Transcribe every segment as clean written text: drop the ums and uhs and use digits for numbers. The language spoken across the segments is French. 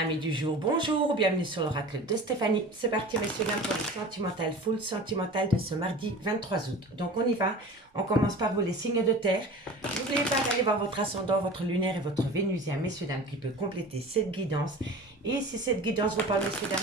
Amis du jour, bonjour, bienvenue sur l'oracle de Stéphanie. C'est parti messieurs dames pour le sentimental, full sentimental de ce mardi 23 août. Donc on y va, on commence par vous les signes de terre. N'oubliez pas d'aller voir votre ascendant, votre lunaire et votre vénusien, messieurs dames, qui peut compléter cette guidance. Et si cette guidance vous parle messieurs dames,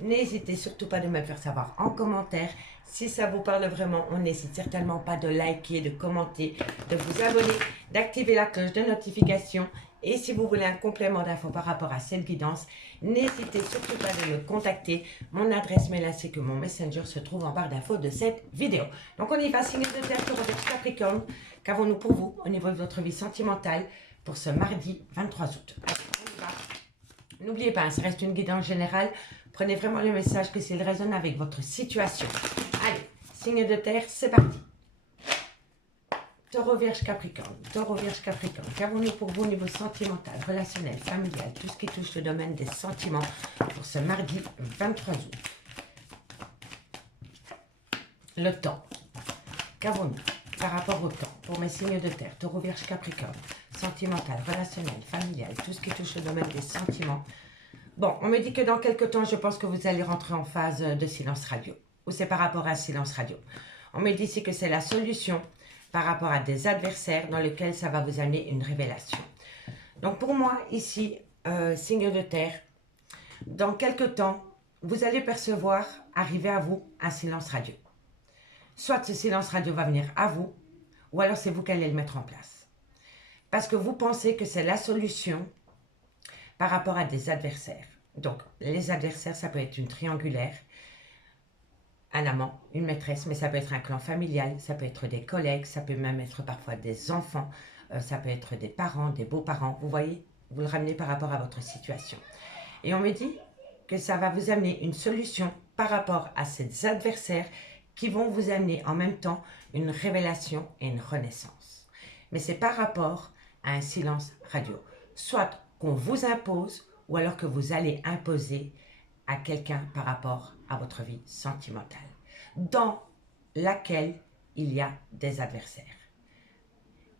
n'hésitez surtout pas de me faire savoir en commentaire. Si ça vous parle vraiment, on n'hésite certainement pas de liker, de commenter, de vous abonner, d'activer la cloche de notification. Et si vous voulez un complément d'infos par rapport à cette guidance, n'hésitez surtout pas de me contacter. Mon adresse mail ainsi que mon messenger se trouve en barre d'infos de cette vidéo. Donc on y va, signe de terre, taureau, Vierge, Capricorne. Qu'avons-nous pour vous au niveau de votre vie sentimentale pour ce mardi 23 août? Allez, on y va. N'oubliez pas, ça reste une guidance générale. Prenez vraiment le message que s'il résonne avec votre situation. Allez, signe de terre, c'est parti. Taureau, Vierge, Capricorne. Taureau, Vierge, Capricorne. Qu'avons-nous pour vous au niveau sentimental, relationnel, familial, tout ce qui touche le domaine des sentiments pour ce mardi 23 août? Le temps. Qu'avons-nous par rapport au temps pour mes signes de terre, Taureau, Vierge, Capricorne? Sentimental, relationnel, familial, tout ce qui touche le domaine des sentiments. Bon, on me dit que dans quelques temps, je pense que vous allez rentrer en phase de silence radio. Ou c'est par rapport à silence radio. On me dit ici que c'est la solution par rapport à des adversaires dans lesquels ça va vous amener une révélation. Donc pour moi, ici, signe de terre, dans quelques temps, vous allez percevoir arriver à vous un silence radio. Soit ce silence radio va venir à vous, ou alors c'est vous qui allez le mettre en place. Parce que vous pensez que c'est la solution par rapport à des adversaires. Donc les adversaires, ça peut être une triangulaire, un amant, une maîtresse, mais ça peut être un clan familial, ça peut être des collègues, ça peut même être parfois des enfants, ça peut être des parents, des beaux-parents. Vous voyez, vous le ramenez par rapport à votre situation. Et on me dit que ça va vous amener une solution par rapport à ces adversaires qui vont vous amener en même temps une révélation et une renaissance. Mais c'est par rapport à un silence radio. Soit qu'on vous impose ou alors que vous allez imposer à quelqu'un par rapport à votre vie sentimentale, dans laquelle il y a des adversaires.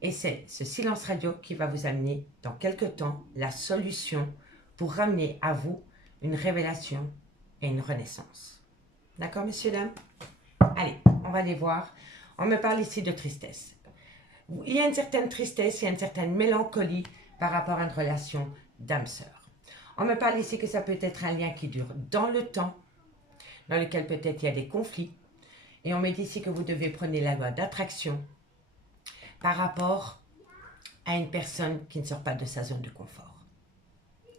Et c'est ce silence radio qui va vous amener dans quelques temps la solution pour ramener à vous une révélation et une renaissance. D'accord, messieurs, dames? Allez, on va aller voir. On me parle ici de tristesse. Il y a une certaine tristesse, il y a une certaine mélancolie par rapport à une relation d'âme-sœur. On me parle ici que ça peut être un lien qui dure dans le temps, dans lequel peut-être il y a des conflits. Et on me dit ici que vous devez prendre la loi d'attraction par rapport à une personne qui ne sort pas de sa zone de confort.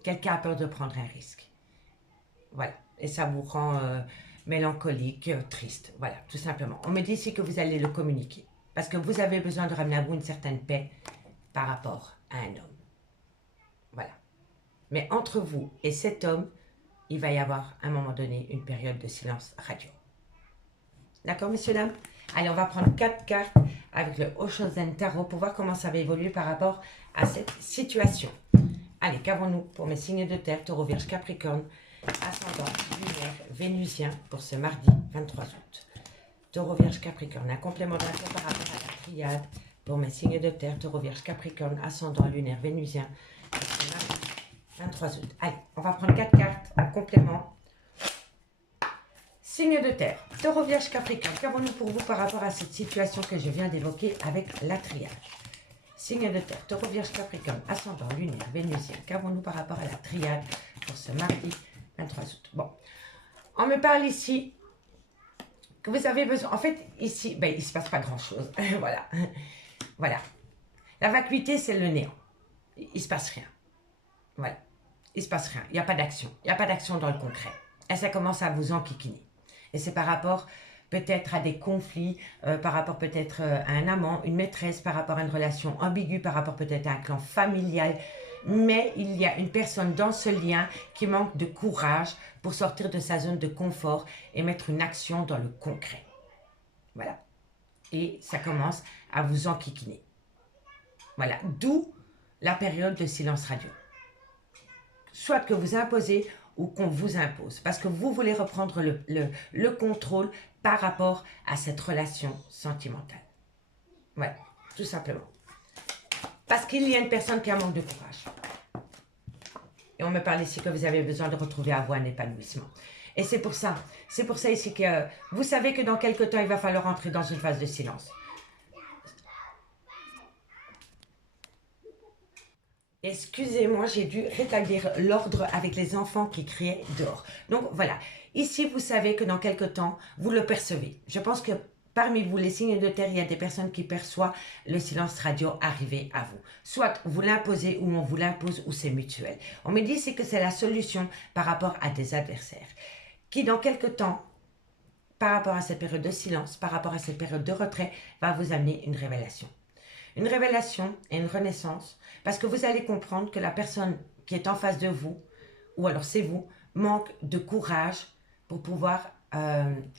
Quelqu'un a peur de prendre un risque. Voilà. Et ça vous rend mélancolique, triste. Voilà, tout simplement. On me dit ici que vous allez le communiquer. Parce que vous avez besoin de ramener à vous une certaine paix par rapport à un homme. Voilà. Mais entre vous et cet homme, il va y avoir à un moment donné une période de silence radio. D'accord, messieurs, dames? Allez, on va prendre 4 cartes avec le Oshozen Tarot pour voir comment ça va évoluer par rapport à cette situation. Allez, qu'avons-nous pour mes signes de terre, Taureau, Vierge, Capricorne, ascendant, lunaire, vénusien pour ce mardi 23 août. Taureau, Vierge, Capricorne, un complément d'info par rapport à la triade pour mes signes de terre, Taureau, Vierge, Capricorne, ascendant, lunaire, vénusien pour ce mardi 23 août. Allez, on va prendre 4 cartes en complément. Signe de terre, Taureau, Vierge, Capricorne. Qu'avons-nous pour vous par rapport à cette situation que je viens d'évoquer avec la triade? Signe de terre, Taureau, Vierge, Capricorne, ascendant, lunaire, vénusien. Qu'avons-nous par rapport à la triade pour ce mardi 23 août? Bon, on me parle ici que vous avez besoin... En fait, ici, ben, il ne se passe pas grand-chose. Voilà. Voilà. La vacuité, c'est le néant. Il ne se passe rien. Voilà. Il ne se passe rien. Il n'y a pas d'action. Il n'y a pas d'action dans le concret. Et ça commence à vous enquiquiner. Et c'est par rapport peut-être à des conflits, par rapport peut-être à un amant, une maîtresse, par rapport à une relation ambiguë, par rapport peut-être à un clan familial. Mais il y a une personne dans ce lien qui manque de courage pour sortir de sa zone de confort et mettre une action dans le concret. Voilà. Et ça commence à vous enquiquiner. Voilà. D'où la période de silence radio. Soit que vous imposez ou qu'on vous impose. Parce que vous voulez reprendre le contrôle par rapport à cette relation sentimentale. Voilà, tout simplement. Parce qu'il y a une personne qui a un manque de courage. Et on me parle ici que vous avez besoin de retrouver à vous un épanouissement. Et c'est pour ça ici que vous savez que dans quelques temps, il va falloir entrer dans une phase de silence. Excusez-moi, j'ai dû rétablir l'ordre avec les enfants qui criaient dehors. Donc voilà, ici vous savez que dans quelques temps, vous le percevez. Je pense que parmi vous, les signes de terre, il y a des personnes qui perçoivent le silence radio arriver à vous. Soit vous l'imposez ou on vous l'impose ou c'est mutuel. On me dit ici que c'est la solution par rapport à des adversaires qui dans quelques temps, par rapport à cette période de silence, par rapport à cette période de retrait, va vous amener une révélation. Une révélation et une renaissance, parce que vous allez comprendre que la personne qui est en face de vous, ou alors c'est vous, manque de courage pour pouvoir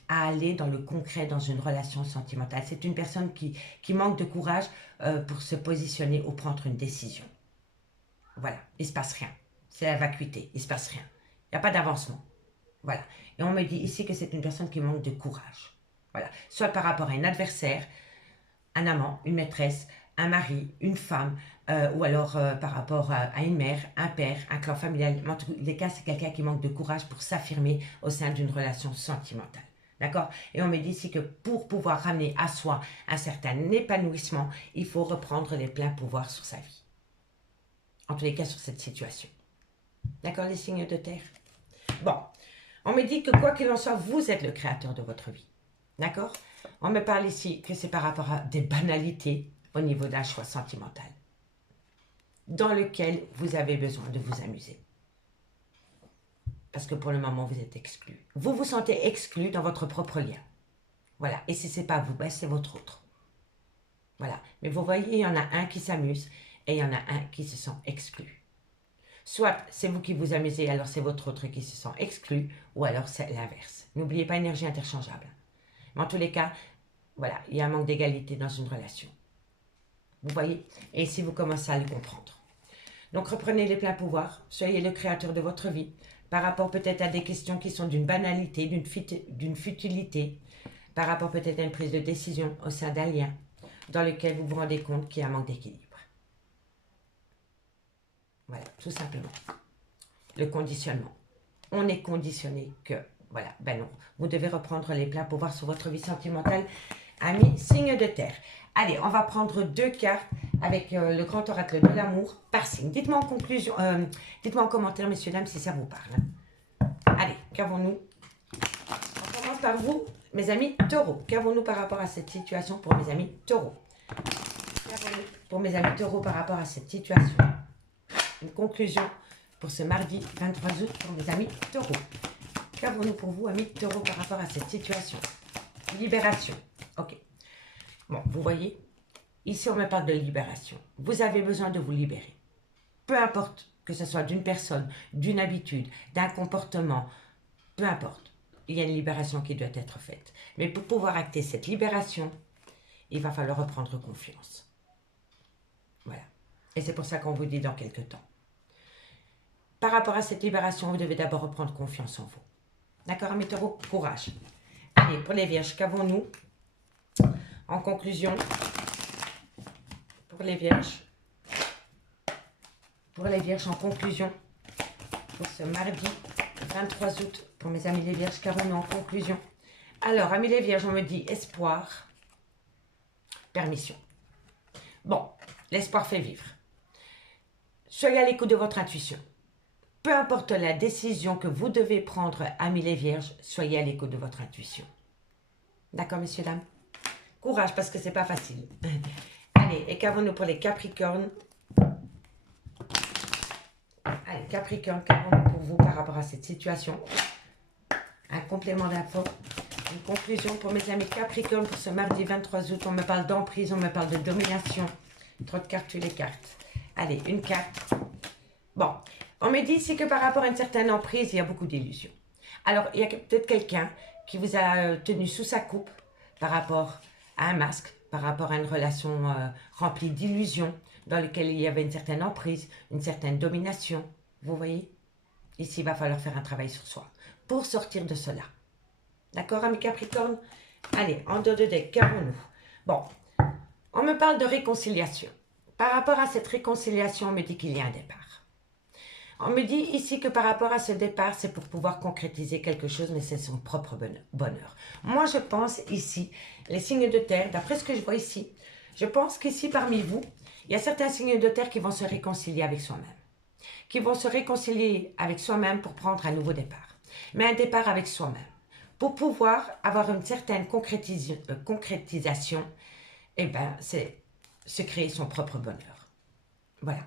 aller dans le concret, dans une relation sentimentale. C'est une personne qui manque de courage pour se positionner ou prendre une décision. Voilà, il ne se passe rien. C'est la vacuité, il ne se passe rien. Il n'y a pas d'avancement. Voilà. Et on me dit ici que c'est une personne qui manque de courage. Voilà. Soit par rapport à un adversaire, un amant, une maîtresse, un mari, une femme, ou alors par rapport à une mère, un père, un clan familial. En tous les cas, c'est quelqu'un qui manque de courage pour s'affirmer au sein d'une relation sentimentale. D'accord? Et on me dit ici que pour pouvoir ramener à soi un certain épanouissement, il faut reprendre les pleins pouvoirs sur sa vie. En tous les cas, sur cette situation. D'accord, les signes de terre? Bon, on me dit que quoi qu'il en soit, vous êtes le créateur de votre vie. D'accord? On me parle ici que c'est par rapport à des banalités au niveau d'un choix sentimental dans lequel vous avez besoin de vous amuser. Parce que pour le moment, vous êtes exclu. Vous vous sentez exclu dans votre propre lien. Voilà. Et si ce n'est pas vous, ben c'est votre autre. Voilà. Mais vous voyez, il y en a un qui s'amuse et il y en a un qui se sent exclu. Soit c'est vous qui vous amusez, alors c'est votre autre qui se sent exclu, ou alors c'est l'inverse. N'oubliez pas, énergie interchangeable. Mais en tous les cas, voilà, il y a un manque d'égalité dans une relation. Vous voyez? Et si vous commencez à le comprendre. Donc reprenez les pleins pouvoirs, soyez le créateur de votre vie, par rapport peut-être à des questions qui sont d'une banalité, d'une futilité, par rapport peut-être à une prise de décision au sein d'un lien, dans lequel vous vous rendez compte qu'il y a un manque d'équilibre. Voilà, tout simplement. Le conditionnement. On est conditionné que, voilà, ben non, vous devez reprendre les pleins pouvoirs sur votre vie sentimentale, amis, signe de terre. Allez, on va prendre 2 cartes avec le grand oracle de l'amour par signe. Dites-moi en conclusion, dites-moi en commentaire, messieurs, dames, si ça vous parle. Allez, qu'avons-nous? On commence par vous, mes amis taureaux. Qu'avons-nous par rapport à cette situation pour mes amis taureaux? Qu'avons-nous pour mes amis taureaux par rapport à cette situation? Une conclusion pour ce mardi 23 août pour mes amis taureaux. Qu'avons-nous pour vous, amis taureaux, par rapport à cette situation? Libération. Ok. Bon, vous voyez, ici on me parle de libération. Vous avez besoin de vous libérer. Peu importe que ce soit d'une personne, d'une habitude, d'un comportement, peu importe. Il y a une libération qui doit être faite. Mais pour pouvoir acter cette libération, il va falloir reprendre confiance. Voilà. Et c'est pour ça qu'on vous dit dans quelques temps. Par rapport à cette libération, vous devez d'abord reprendre confiance en vous. D'accord, mes taureaux? Courage. Allez, pour les vierges, qu'avons-nous? En conclusion, pour les vierges, en conclusion, pour ce mardi 23 août, pour mes amis les vierges, qu'avons-nous en conclusion? Alors, amis les vierges, on me dit espoir, permission. Bon, l'espoir fait vivre. Soyez à l'écoute de votre intuition. Peu importe la décision que vous devez prendre, amis les vierges, soyez à l'écoute de votre intuition. D'accord, messieurs, dames? Courage, parce que c'est pas facile. Allez, et qu'avons-nous pour les Capricornes? Allez, Capricorne, qu'avons-nous pour vous par rapport à cette situation? Un complément d'info. Une conclusion pour mes amis Capricorne pour ce mardi 23 août. On me parle d'emprise, on me parle de domination. Trop de cartes, les cartes. Allez, une carte. Bon, on me dit ici que par rapport à une certaine emprise, il y a beaucoup d'illusions. Alors, il y a peut-être quelqu'un qui vous a tenu sous sa coupe par rapport à un masque, par rapport à une relation remplie d'illusions, dans laquelle il y avait une certaine emprise, une certaine domination. Vous voyez? Ici, il va falloir faire un travail sur soi pour sortir de cela. D'accord, amis Capricorne? Allez, en dos de deck, qu'avons-nous? Bon, on me parle de réconciliation. Par rapport à cette réconciliation, on me dit qu'il y a un départ. On me dit ici que par rapport à ce départ, c'est pour pouvoir concrétiser quelque chose, mais c'est son propre bonheur. Moi, je pense ici, les signes de terre, d'après ce que je vois ici, je pense qu'ici, parmi vous, il y a certains signes de terre qui vont se réconcilier avec soi-même. Qui vont se réconcilier avec soi-même pour prendre un nouveau départ. Mais un départ avec soi-même. Pour pouvoir avoir une certaine concrétisation, eh ben, c'est se créer son propre bonheur. Voilà.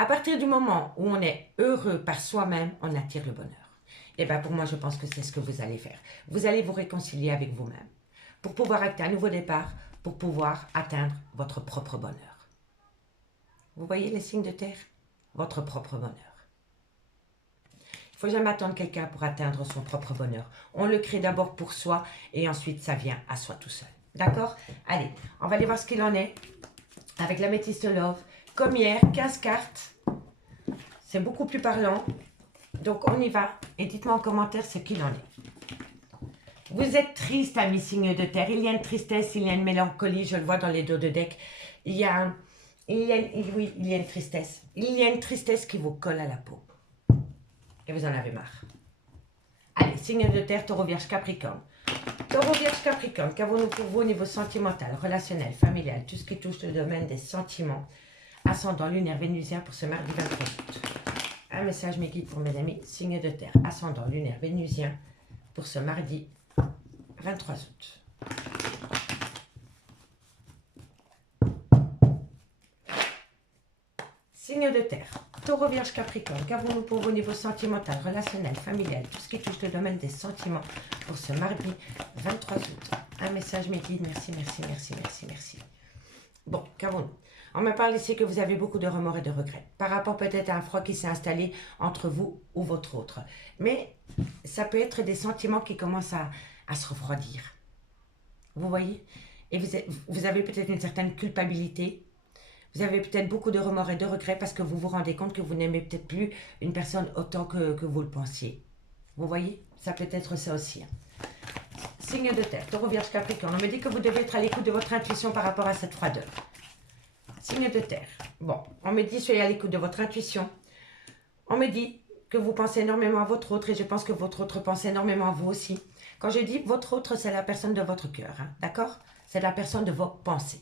À partir du moment où on est heureux par soi-même, on attire le bonheur. Et bien pour moi, je pense que c'est ce que vous allez faire. Vous allez vous réconcilier avec vous-même pour pouvoir acter un nouveau départ, pour pouvoir atteindre votre propre bonheur. Vous voyez les signes de terre? Votre propre bonheur. Il ne faut jamais attendre quelqu'un pour atteindre son propre bonheur. On le crée d'abord pour soi et ensuite ça vient à soi tout seul. D'accord? Allez, on va aller voir ce qu'il en est avec la Métisse Love. Comme hier, 15 cartes. C'est beaucoup plus parlant. Donc, on y va. Et dites-moi en commentaire ce qu'il en est. Vous êtes triste, amis signes de terre. Il y a une tristesse, il y a une mélancolie. Je le vois dans les dos de deck. Il y a une tristesse. Il y a une tristesse qui vous colle à la peau. Et vous en avez marre. Allez, signe de terre, taureau, vierge, capricorne. Taureau, vierge, capricorne. Qu'avons-nous pour vous au niveau sentimental, relationnel, familial, tout ce qui touche le domaine des sentiments? Ascendant lunaire vénusien pour ce mardi 23 août. Un message mes guides pour mes amis, signe de terre, ascendant lunaire vénusien pour ce mardi 23 août. Signe de terre, taureau, vierge, capricorne. Qu'avons-nous pour vous au niveau sentimental, relationnel, familial, tout ce qui touche le domaine des sentiments pour ce mardi 23 août. Un message mes guides, merci, merci, merci, merci, merci. Bon, qu'avons-nous? On me parle ici que vous avez beaucoup de remords et de regrets, par rapport peut-être à un froid qui s'est installé entre vous ou votre autre. Mais ça peut être des sentiments qui commencent à se refroidir. Vous voyez? Et vous avez peut-être une certaine culpabilité. Vous avez peut-être beaucoup de remords et de regrets parce que vous vous rendez compte que vous n'aimez peut-être plus une personne autant que vous le pensiez. Vous voyez? Ça peut être ça aussi. Signe de terre, taureau, vierge, capricorne. On me dit que vous devez être à l'écoute de votre intuition par rapport à cette froideur. Signe de terre. Bon, on me dit soyez à l'écoute de votre intuition. On me dit que vous pensez énormément à votre autre et je pense que votre autre pense énormément à vous aussi. Quand je dis votre autre, c'est la personne de votre cœur, hein, d'accord? C'est la personne de vos pensées.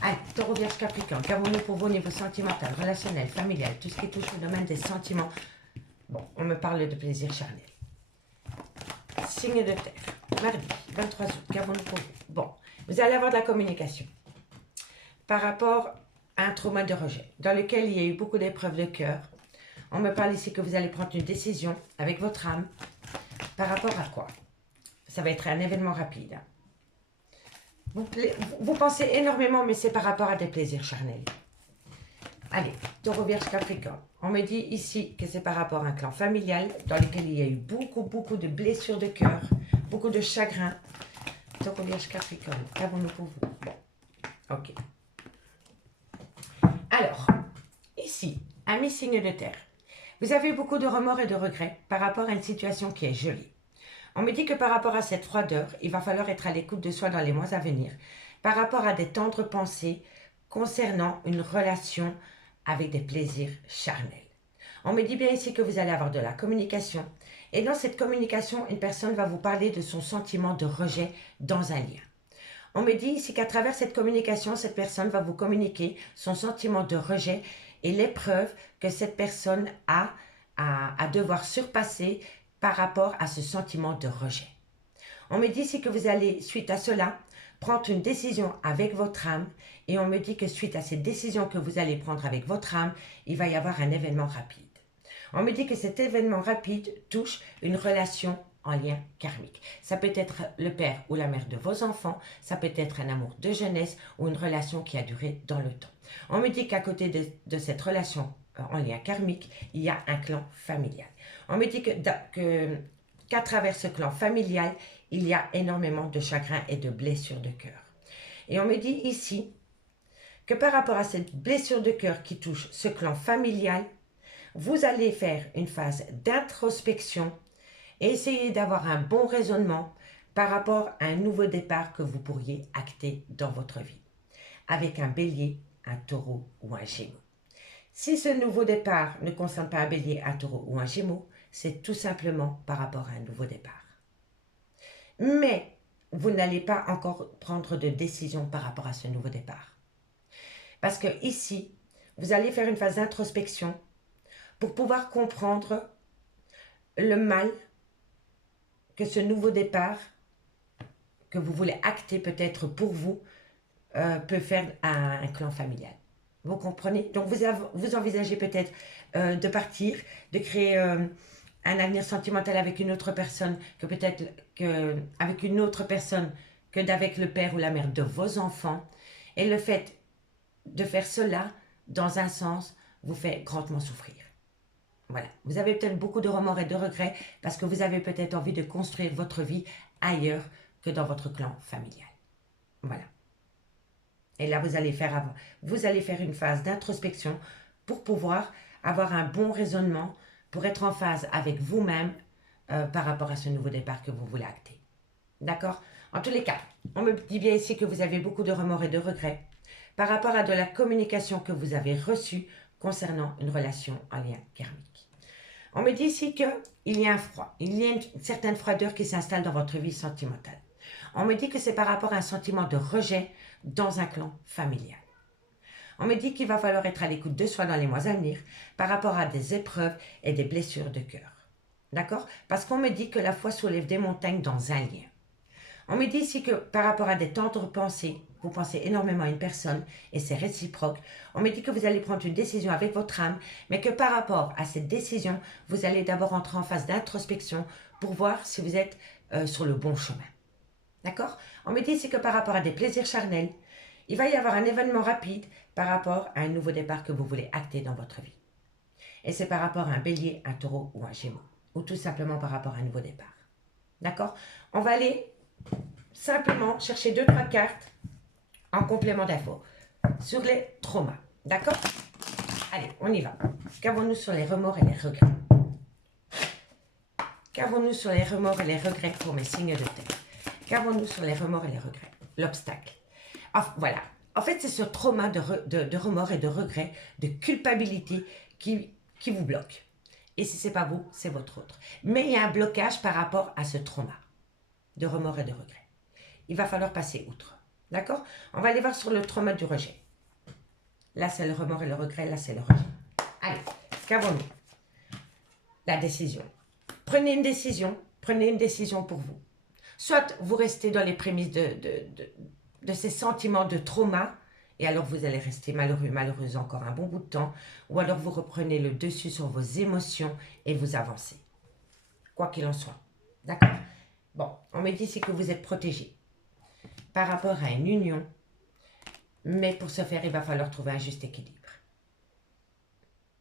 Allez, taureau, vierge, capricorne. Qu'avons-nous pour vous au niveau sentimental, relationnel, familial, tout ce qui touche le domaine des sentiments? Bon, on me parle de plaisir charnel. Signe de terre. Mardi, 23 août. Qu'avons-nous pour vous? Bon, vous allez avoir de la communication par rapport à un trauma de rejet, dans lequel il y a eu beaucoup d'épreuves de cœur. On me parle ici que vous allez prendre une décision avec votre âme. Par rapport à quoi? Ça va être un événement rapide. Vous pensez énormément, mais c'est par rapport à des plaisirs charnels. Allez, taureau, vierge, capricorne. On me dit ici que c'est par rapport à un clan familial, dans lequel il y a eu beaucoup de blessures de cœur, beaucoup de chagrin. Taureau, vierge, capricorne. Qu'avons-nous pour vous? Bon, ok. Alors, ici, amis signes de terre, vous avez beaucoup de remords et de regrets par rapport à une situation qui est jolie. On me dit que par rapport à cette froideur, il va falloir être à l'écoute de soi dans les mois à venir, par rapport à des tendres pensées concernant une relation avec des plaisirs charnels. On me dit bien ici que vous allez avoir de la communication, et dans cette communication, une personne va vous parler de son sentiment de rejet dans un lien. On me dit ici qu'à travers cette communication, cette personne va vous communiquer son sentiment de rejet et l'épreuve que cette personne a à devoir surpasser par rapport à ce sentiment de rejet. On me dit ici que vous allez, suite à cela, prendre une décision avec votre âme et on me dit que suite à cette décision que vous allez prendre avec votre âme, il va y avoir un événement rapide. On me dit que cet événement rapide touche une relation en lien karmique. Ça peut être le père ou la mère de vos enfants, ça peut être un amour de jeunesse ou une relation qui a duré dans le temps. On me dit qu'à côté de cette relation en lien karmique, il y a un clan familial. On me dit qu'à travers ce clan familial, il y a énormément de chagrin et de blessures de cœur. Et on me dit ici que par rapport à cette blessure de cœur qui touche ce clan familial, vous allez faire une phase d'introspection et essayer d'avoir un bon raisonnement par rapport à un nouveau départ que vous pourriez acter dans votre vie, avec un bélier, un taureau ou un gémeaux. Si ce nouveau départ ne concerne pas un bélier, un taureau ou un gémeau, c'est tout simplement par rapport à un nouveau départ. Mais vous n'allez pas encore prendre de décision par rapport à ce nouveau départ. Parce que ici, vous allez faire une phase d'introspection pour pouvoir comprendre le mal que ce nouveau départ que vous voulez acter peut-être pour vous peut faire à un clan familial. Vous comprenez? Donc vous envisagez peut-être de partir, de créer un avenir sentimental avec une autre personne, que peut-être avec une autre personne que d'avec le père ou la mère de vos enfants. Et le fait de faire cela, dans un sens, vous fait grandement souffrir. Voilà. Vous avez peut-être beaucoup de remords et de regrets parce que vous avez peut-être envie de construire votre vie ailleurs que dans votre clan familial. Voilà. Et là, vous allez faire une phase d'introspection pour pouvoir avoir un bon raisonnement, pour être en phase avec vous-même par rapport à ce nouveau départ que vous voulez acter. D'accord? En tous les cas, on me dit bien ici que vous avez beaucoup de remords et de regrets par rapport à de la communication que vous avez reçue concernant une relation en lien karmique. On me dit ici qu'il y a un froid, il y a une certaine froideur qui s'installe dans votre vie sentimentale. On me dit que c'est par rapport à un sentiment de rejet dans un clan familial. On me dit qu'il va falloir être à l'écoute de soi dans les mois à venir par rapport à des épreuves et des blessures de cœur. D'accord? Parce qu'on me dit que la foi soulève des montagnes dans un lien. On me dit ici que par rapport à des tendres pensées, vous pensez énormément à une personne et c'est réciproque. On me dit que vous allez prendre une décision avec votre âme, mais que par rapport à cette décision, vous allez d'abord entrer en phase d'introspection pour voir si vous êtes sur le bon chemin. D'accord? On me dit ici que par rapport à des plaisirs charnels, il va y avoir un événement rapide par rapport à un nouveau départ que vous voulez acter dans votre vie. Et c'est par rapport à un bélier, un taureau ou un gémeau. Ou tout simplement par rapport à un nouveau départ. D'accord? On va aller simplement chercher 2-3 cartes en complément d'infos sur les traumas. D'accord? Allez, on y va. Qu'avons-nous sur les remords et les regrets? Qu'avons-nous sur les remords et les regrets pour mes signes de terre? Qu'avons-nous sur les remords et les regrets? L'obstacle. Voilà. En fait, c'est ce trauma de remords et de regrets, de culpabilité qui vous bloque. Et si ce n'est pas vous, c'est votre autre. Mais il y a un blocage par rapport à ce trauma de remords et de regrets. Il va falloir passer outre. D'accord? On va aller voir sur le trauma du rejet. Là, c'est le remords et le regret. Là, c'est le rejet. Allez, qu'avons-nous? La décision. Prenez une décision. Prenez une décision pour vous. Soit vous restez dans les prémices de ces sentiments de trauma, et alors vous allez rester malheureux, malheureuse encore un bon bout de temps, ou alors vous reprenez le dessus sur vos émotions et vous avancez. Quoi qu'il en soit. D'accord? Bon, on me dit ici que vous êtes protégé par rapport à une union, mais pour ce faire, il va falloir trouver un juste équilibre.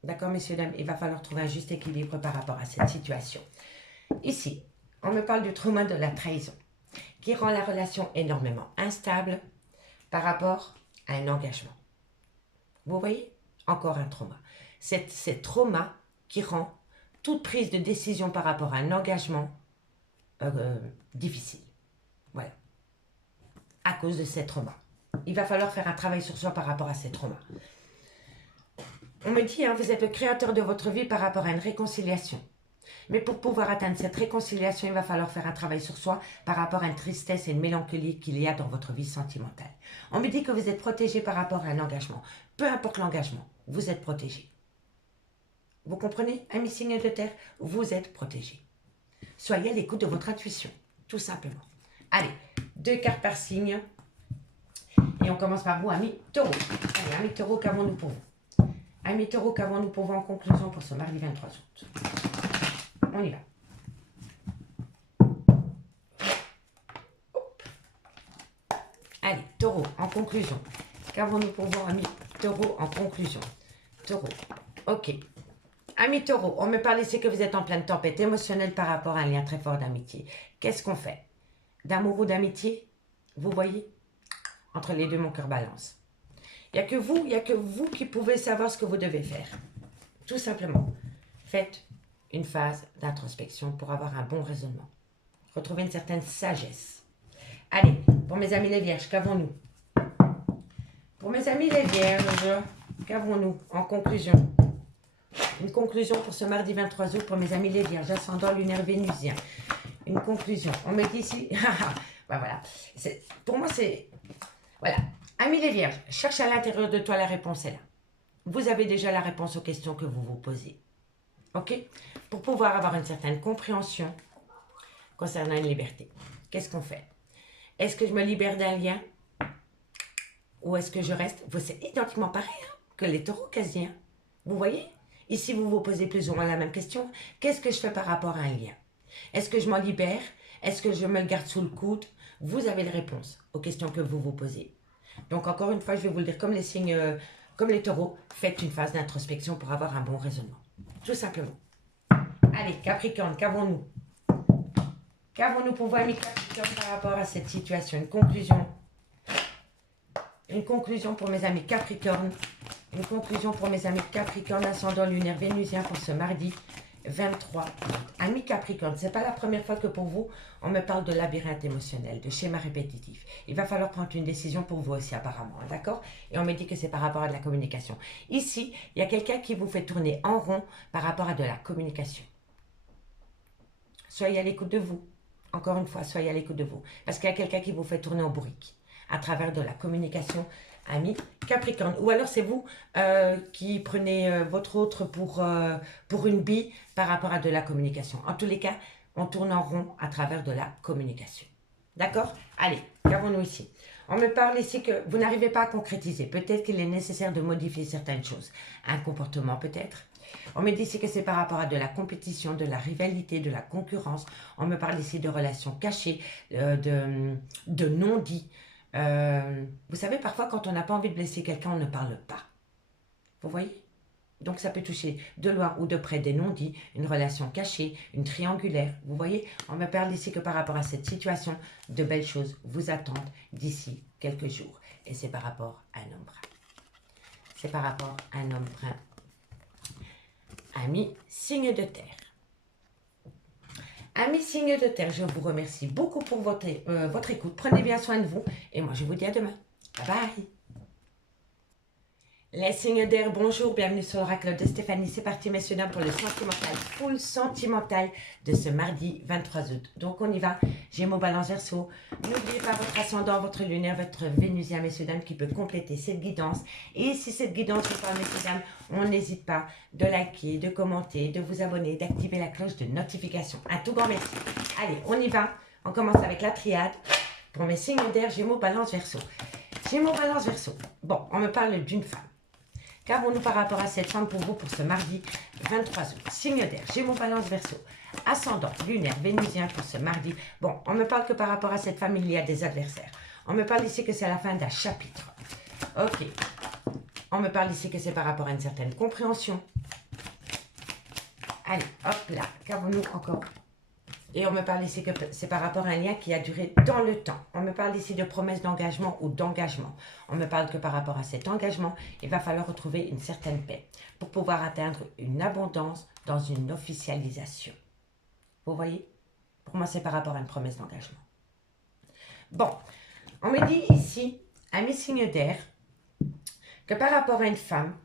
D'accord, messieurs, dames? Il va falloir trouver un juste équilibre par rapport à cette situation. Ici, on me parle du trauma de la trahison, qui rend la relation énormément instable par rapport à un engagement. Vous voyez? Encore un trauma. C'est trauma qui rend toute prise de décision par rapport à un engagement difficile. Voilà. À cause de ces traumas. Il va falloir faire un travail sur soi par rapport à ces traumas. On me dit, vous êtes le créateur de votre vie par rapport à une réconciliation. Mais pour pouvoir atteindre cette réconciliation, il va falloir faire un travail sur soi par rapport à une tristesse et une mélancolie qu'il y a dans votre vie sentimentale. On me dit que vous êtes protégé par rapport à un engagement. Peu importe l'engagement, vous êtes protégé. Vous comprenez? Amis signes de terre, vous êtes protégé. Soyez à l'écoute de votre intuition, tout simplement. Allez, 2 cartes par signe. Et on commence par vous, amis taureaux. Allez, amis taureaux, qu'avons-nous pour vous? Amis taureaux, qu'avons-nous pour vous en conclusion pour ce mardi 23 août? On y va. Hop. Allez, taureau, en conclusion. Qu'avons-nous pour vous, amis taureau, en conclusion? Taureau, ok. Amis taureau, on me parle ici que vous êtes en pleine tempête émotionnelle par rapport à un lien très fort d'amitié. Qu'est-ce qu'on fait? D'amour ou d'amitié? Vous voyez? Entre les deux, mon cœur balance. Il n'y a que vous qui pouvez savoir ce que vous devez faire. Tout simplement. Faites une phase d'introspection pour avoir un bon raisonnement. Retrouver une certaine sagesse. Allez, pour mes amis les vierges, qu'avons-nous? Pour mes amis les vierges, qu'avons-nous en conclusion? Une conclusion pour ce mardi 23 août pour mes amis les Vierges, ascendant lunaire vénusien. Une conclusion. On me dit ici, ben voilà. Pour moi, c'est... Voilà. Amis les Vierges, cherche à l'intérieur de toi, la réponse est là. Vous avez déjà la réponse aux questions que vous vous posez. Ok? Pour pouvoir avoir une certaine compréhension concernant une liberté. Qu'est-ce qu'on fait? Est-ce que je me libère d'un lien? Ou est-ce que je reste? C'est identiquement pareil que les taureaux quasi. Vous voyez? Ici, vous vous posez plus ou moins la même question. Qu'est-ce que je fais par rapport à un lien? Est-ce que je m'en libère? Est-ce que je me le garde sous le coude? Vous avez les réponses aux questions que vous vous posez. Donc, encore une fois, je vais vous le dire, comme les signes, comme les taureaux, faites une phase d'introspection pour avoir un bon raisonnement. Tout simplement. Allez, Capricorne, qu'avons-nous? Qu'avons-nous pour vous, amis Capricorne, par rapport à cette situation? Une conclusion. Une conclusion pour mes amis Capricorne. Une conclusion pour mes amis Capricorne, ascendant lunaire vénusien pour ce mardi 23. Amis Capricorne, ce n'est pas la première fois que pour vous, on me parle de labyrinthe émotionnel, de schéma répétitif. Il va falloir prendre une décision pour vous aussi apparemment, d'accord? Et on me dit que c'est par rapport à de la communication. Ici, il y a quelqu'un qui vous fait tourner en rond par rapport à de la communication. Soyez à l'écoute de vous. Encore une fois, soyez à l'écoute de vous. Parce qu'il y a quelqu'un qui vous fait tourner en bourrique à travers de la communication, amis Capricorne. Ou alors c'est vous qui prenez votre autre pour une bille par rapport à de la communication. En tous les cas, on tourne en rond à travers de la communication. D'accord? Allez, qu'avons-nous ici? On me parle ici que vous n'arrivez pas à concrétiser. Peut-être qu'il est nécessaire de modifier certaines choses. Un comportement peut-être. On me dit ici que c'est par rapport à de la compétition, de la rivalité, de la concurrence. On me parle ici de relations cachées, de non-dits. Vous savez, parfois, quand on n'a pas envie de blesser quelqu'un, on ne parle pas. Vous voyez? Donc, ça peut toucher de loin ou de près des non-dits, une relation cachée, une triangulaire. Vous voyez? On me parle ici que par rapport à cette situation, de belles choses vous attendent d'ici quelques jours. Et c'est par rapport à un homme brun. C'est par rapport à un homme brun. Amis, signe de terre. Amis signes de terre, je vous remercie beaucoup pour votre écoute. Prenez bien soin de vous et moi je vous dis à demain. Bye bye. Les signes d'air, bonjour, bienvenue sur l'oracle de Stéphanie. C'est parti messieurs dames pour le sentimental, full sentimental de ce mardi 23 août. Donc on y va, Gémeaux, Balance, Verseau. N'oubliez pas votre ascendant, votre lunaire, votre vénusien messieurs dames qui peut compléter cette guidance. Et si cette guidance vous parle messieurs dames, on n'hésite pas de liker, de commenter, de vous abonner, d'activer la cloche de notification. Un tout grand merci. Allez, on y va. On commence avec la triade pour mes signes d'air, Gémeaux, Balance, Verseau. Gémeaux, Balance, Verseau. Bon, on me parle d'une femme. Qu'avons-nous par rapport à cette femme pour vous pour ce mardi 23 août? Signe d'air, Gémeaux, Balance, Verseau. Ascendant, lunaire, vénusien pour ce mardi. Bon, on me parle que par rapport à cette femme, il y a des adversaires. On me parle ici que c'est la fin d'un chapitre. Ok. On me parle ici que c'est par rapport à une certaine compréhension. Allez, hop là. Qu'avons-nous encore? Et on me parle ici que c'est par rapport à un lien qui a duré dans le temps. On me parle ici de promesse d'engagement ou d'engagement. On me parle que par rapport à cet engagement, il va falloir retrouver une certaine paix pour pouvoir atteindre une abondance dans une officialisation. Vous voyez? Pour moi, c'est par rapport à une promesse d'engagement. Bon, on me dit ici, à mes signes d'air, que par rapport à une femme,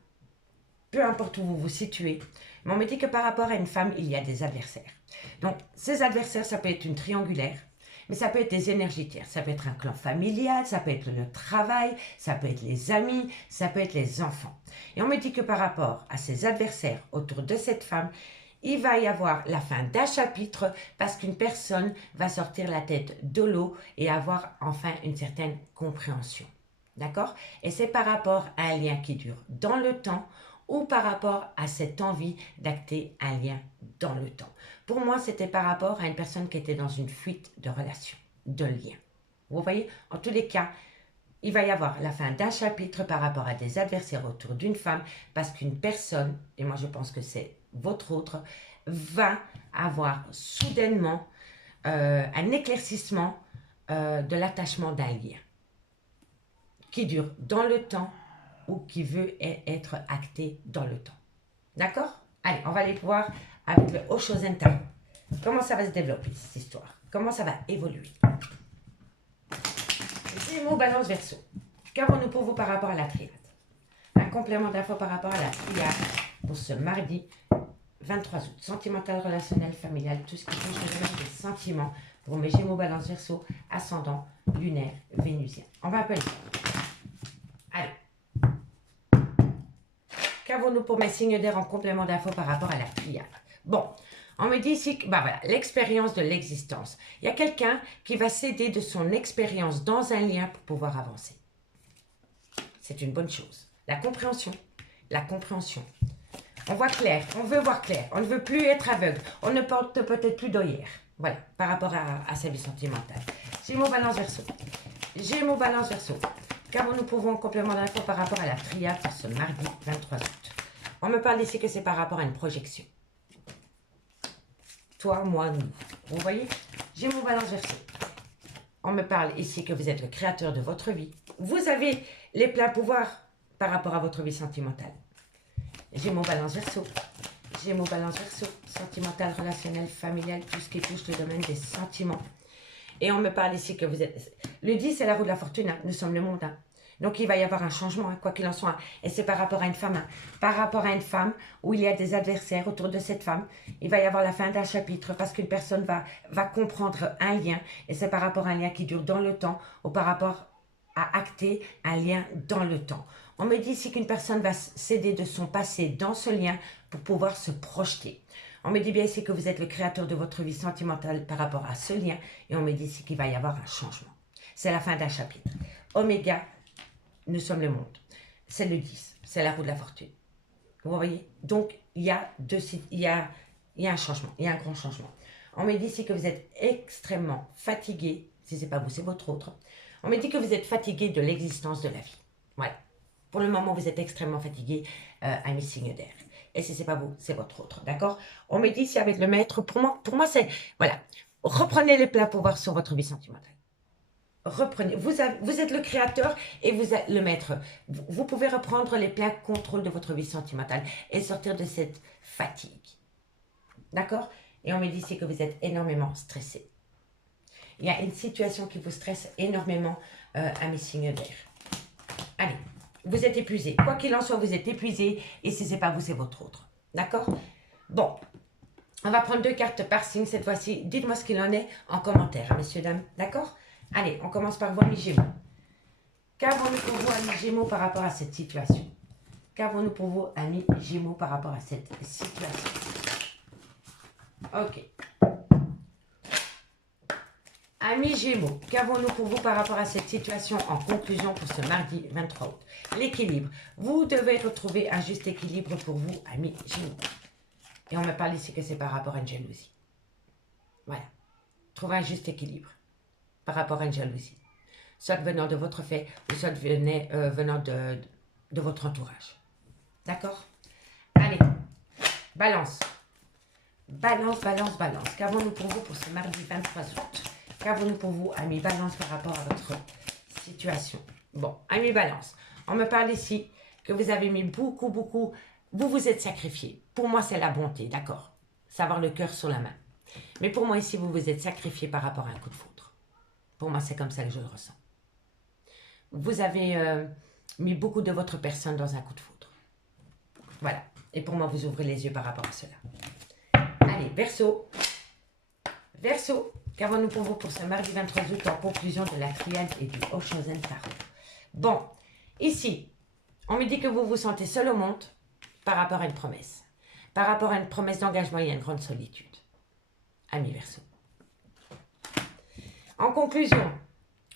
peu importe où vous vous situez, mais on me dit que par rapport à une femme, il y a des adversaires. Donc, ces adversaires, ça peut être une triangulaire, mais ça peut être des énergies tierces. Ça peut être un clan familial, ça peut être le travail, ça peut être les amis, ça peut être les enfants. Et on me dit que par rapport à ces adversaires autour de cette femme, il va y avoir la fin d'un chapitre parce qu'une personne va sortir la tête de l'eau et avoir enfin une certaine compréhension. D'accord? Et c'est par rapport à un lien qui dure dans le temps ou par rapport à cette envie d'acter un lien dans le temps. Pour moi, c'était par rapport à une personne qui était dans une fuite de relation, de lien. Vous voyez, en tous les cas, il va y avoir la fin d'un chapitre par rapport à des adversaires autour d'une femme parce qu'une personne, et moi je pense que c'est votre autre, va avoir soudainement un éclaircissement de l'attachement d'un lien qui dure dans le temps ou qui veut être acté dans le temps. D'accord? Allez, on va aller voir avec le Oshozen Tarot. Comment ça va se développer, cette histoire? Comment ça va évoluer? Gémeaux, Balance, Verseau. Qu'avons-nous pour vous par rapport à la triade? complément d'infos par rapport à la triade pour ce mardi 23 août. Sentimental, relationnel, familial, tout ce qui touche le domaine des sentiments pour mes Gémeaux, Balance, Verseau, ascendant, lunaire, vénusien. On va appeler ça. Allez. Qu'avons-nous pour mes signes d'air en complément d'infos par rapport à la triade? Bon, on me dit ici que voilà, l'expérience de l'existence. Il y a quelqu'un qui va s'aider de son expérience dans un lien pour pouvoir avancer. C'est une bonne chose. La compréhension. La compréhension. On voit clair, on veut voir clair, on ne veut plus être aveugle, on ne porte peut-être plus d'œillère. Voilà, par rapport à sa vie sentimentale. Gémeaux, Balance, Verseau. Gémeaux, Balance, Verseau. Qu'avons-nous pour vous en complément d'infos par rapport à la triade pour ce mardi 23 août? On me parle ici que c'est par rapport à une projection. Toi, moi, nous. Vous voyez? Gémeaux, Balance, Verseau. On me parle ici que vous êtes le créateur de votre vie. Vous avez les pleins pouvoirs par rapport à votre vie sentimentale. Gémeaux, Balance, Verseau. Gémeaux, Balance, Verseau. Sentimental, relationnel, familial, tout ce qui touche le domaine des sentiments. Et on me parle ici que vous êtes... Le 10, c'est la roue de la fortune. Hein. Nous sommes le monde. Hein. Donc, il va y avoir un changement, hein, quoi qu'il en soit. Hein. Et c'est par rapport à une femme. Hein. Par rapport à une femme où il y a des adversaires autour de cette femme. Il va y avoir la fin d'un chapitre parce qu'une personne va comprendre un lien. Et c'est par rapport à un lien qui dure dans le temps ou par rapport à acter un lien dans le temps. On me dit ici qu'une personne va s'aider de son passé dans ce lien pour pouvoir se projeter. On me dit bien ici que vous êtes le créateur de votre vie sentimentale par rapport à ce lien. Et on me dit ici qu'il va y avoir un changement. C'est la fin d'un chapitre. Oméga, nous sommes le monde. C'est le 10. C'est la roue de la fortune. Vous voyez? Donc, il y a un changement. Il y a un grand changement. On me dit ici que vous êtes extrêmement fatigué. Si ce n'est pas vous, c'est votre autre. On me dit que vous êtes fatigué de l'existence de la vie. Voilà. Pour le moment, vous êtes extrêmement fatigué à mes signes d'air. Et si ce n'est pas vous, c'est votre autre. D'accord? On me dit ici avec le maître, pour moi c'est... Voilà. Reprenez les pleins pouvoirs sur votre vie sentimentale. Reprenez. Vous êtes le créateur et vous êtes le maître. Vous pouvez reprendre les pleins contrôles de votre vie sentimentale et sortir de cette fatigue. D'accord? Et on me dit ici que vous êtes énormément stressé. Il y a une situation qui vous stresse énormément à mes signes d'air. Allez, vous êtes épuisé. Quoi qu'il en soit, vous êtes épuisé. Et si ce n'est pas vous, c'est votre autre. D'accord? Bon, on va prendre 2 cartes par signe cette fois-ci. Dites-moi ce qu'il en est en commentaire, hein, messieurs, dames. D'accord? Allez, on commence par vous, amis Gémeaux. Qu'avons-nous pour vous, amis Gémeaux, par rapport à cette situation? Qu'avons-nous pour vous, amis Gémeaux, par rapport à cette situation? Ok. Amis Gémeaux, qu'avons-nous pour vous par rapport à cette situation en conclusion pour ce mardi 23 août? L'équilibre. Vous devez retrouver un juste équilibre pour vous, amis Gémeaux. Et on me parle ici que c'est par rapport à une jalousie. Voilà. Trouver un juste équilibre par rapport à une jalousie. Soit venant de votre fait ou soit venant de votre entourage. D'accord? Allez. Balance. Balance, balance, balance. Qu'avons-nous pour vous pour ce mardi 23 août? Qu'avons-nous pour vous, amis Balance, par rapport à votre situation? Bon, amis Balance, on me parle ici que vous avez mis beaucoup, vous vous êtes sacrifié. Pour moi, c'est la bonté, d'accord? Savoir le cœur sur la main. Mais pour moi, ici, vous vous êtes sacrifié par rapport à un coup de foudre. Pour moi, c'est comme ça que je le ressens. Vous avez mis beaucoup de votre personne dans un coup de foudre. Voilà. Et pour moi, vous ouvrez les yeux par rapport à cela. Allez, Verseau. Verseau. Qu'avons-nous pour vous pour ce mardi 23 août en conclusion de la triade et du Oshozen Tarot? Bon, ici, on me dit que vous vous sentez seul au monde par rapport à une promesse. Par rapport à une promesse d'engagement, il y a une grande solitude. Ami Verseau. En conclusion,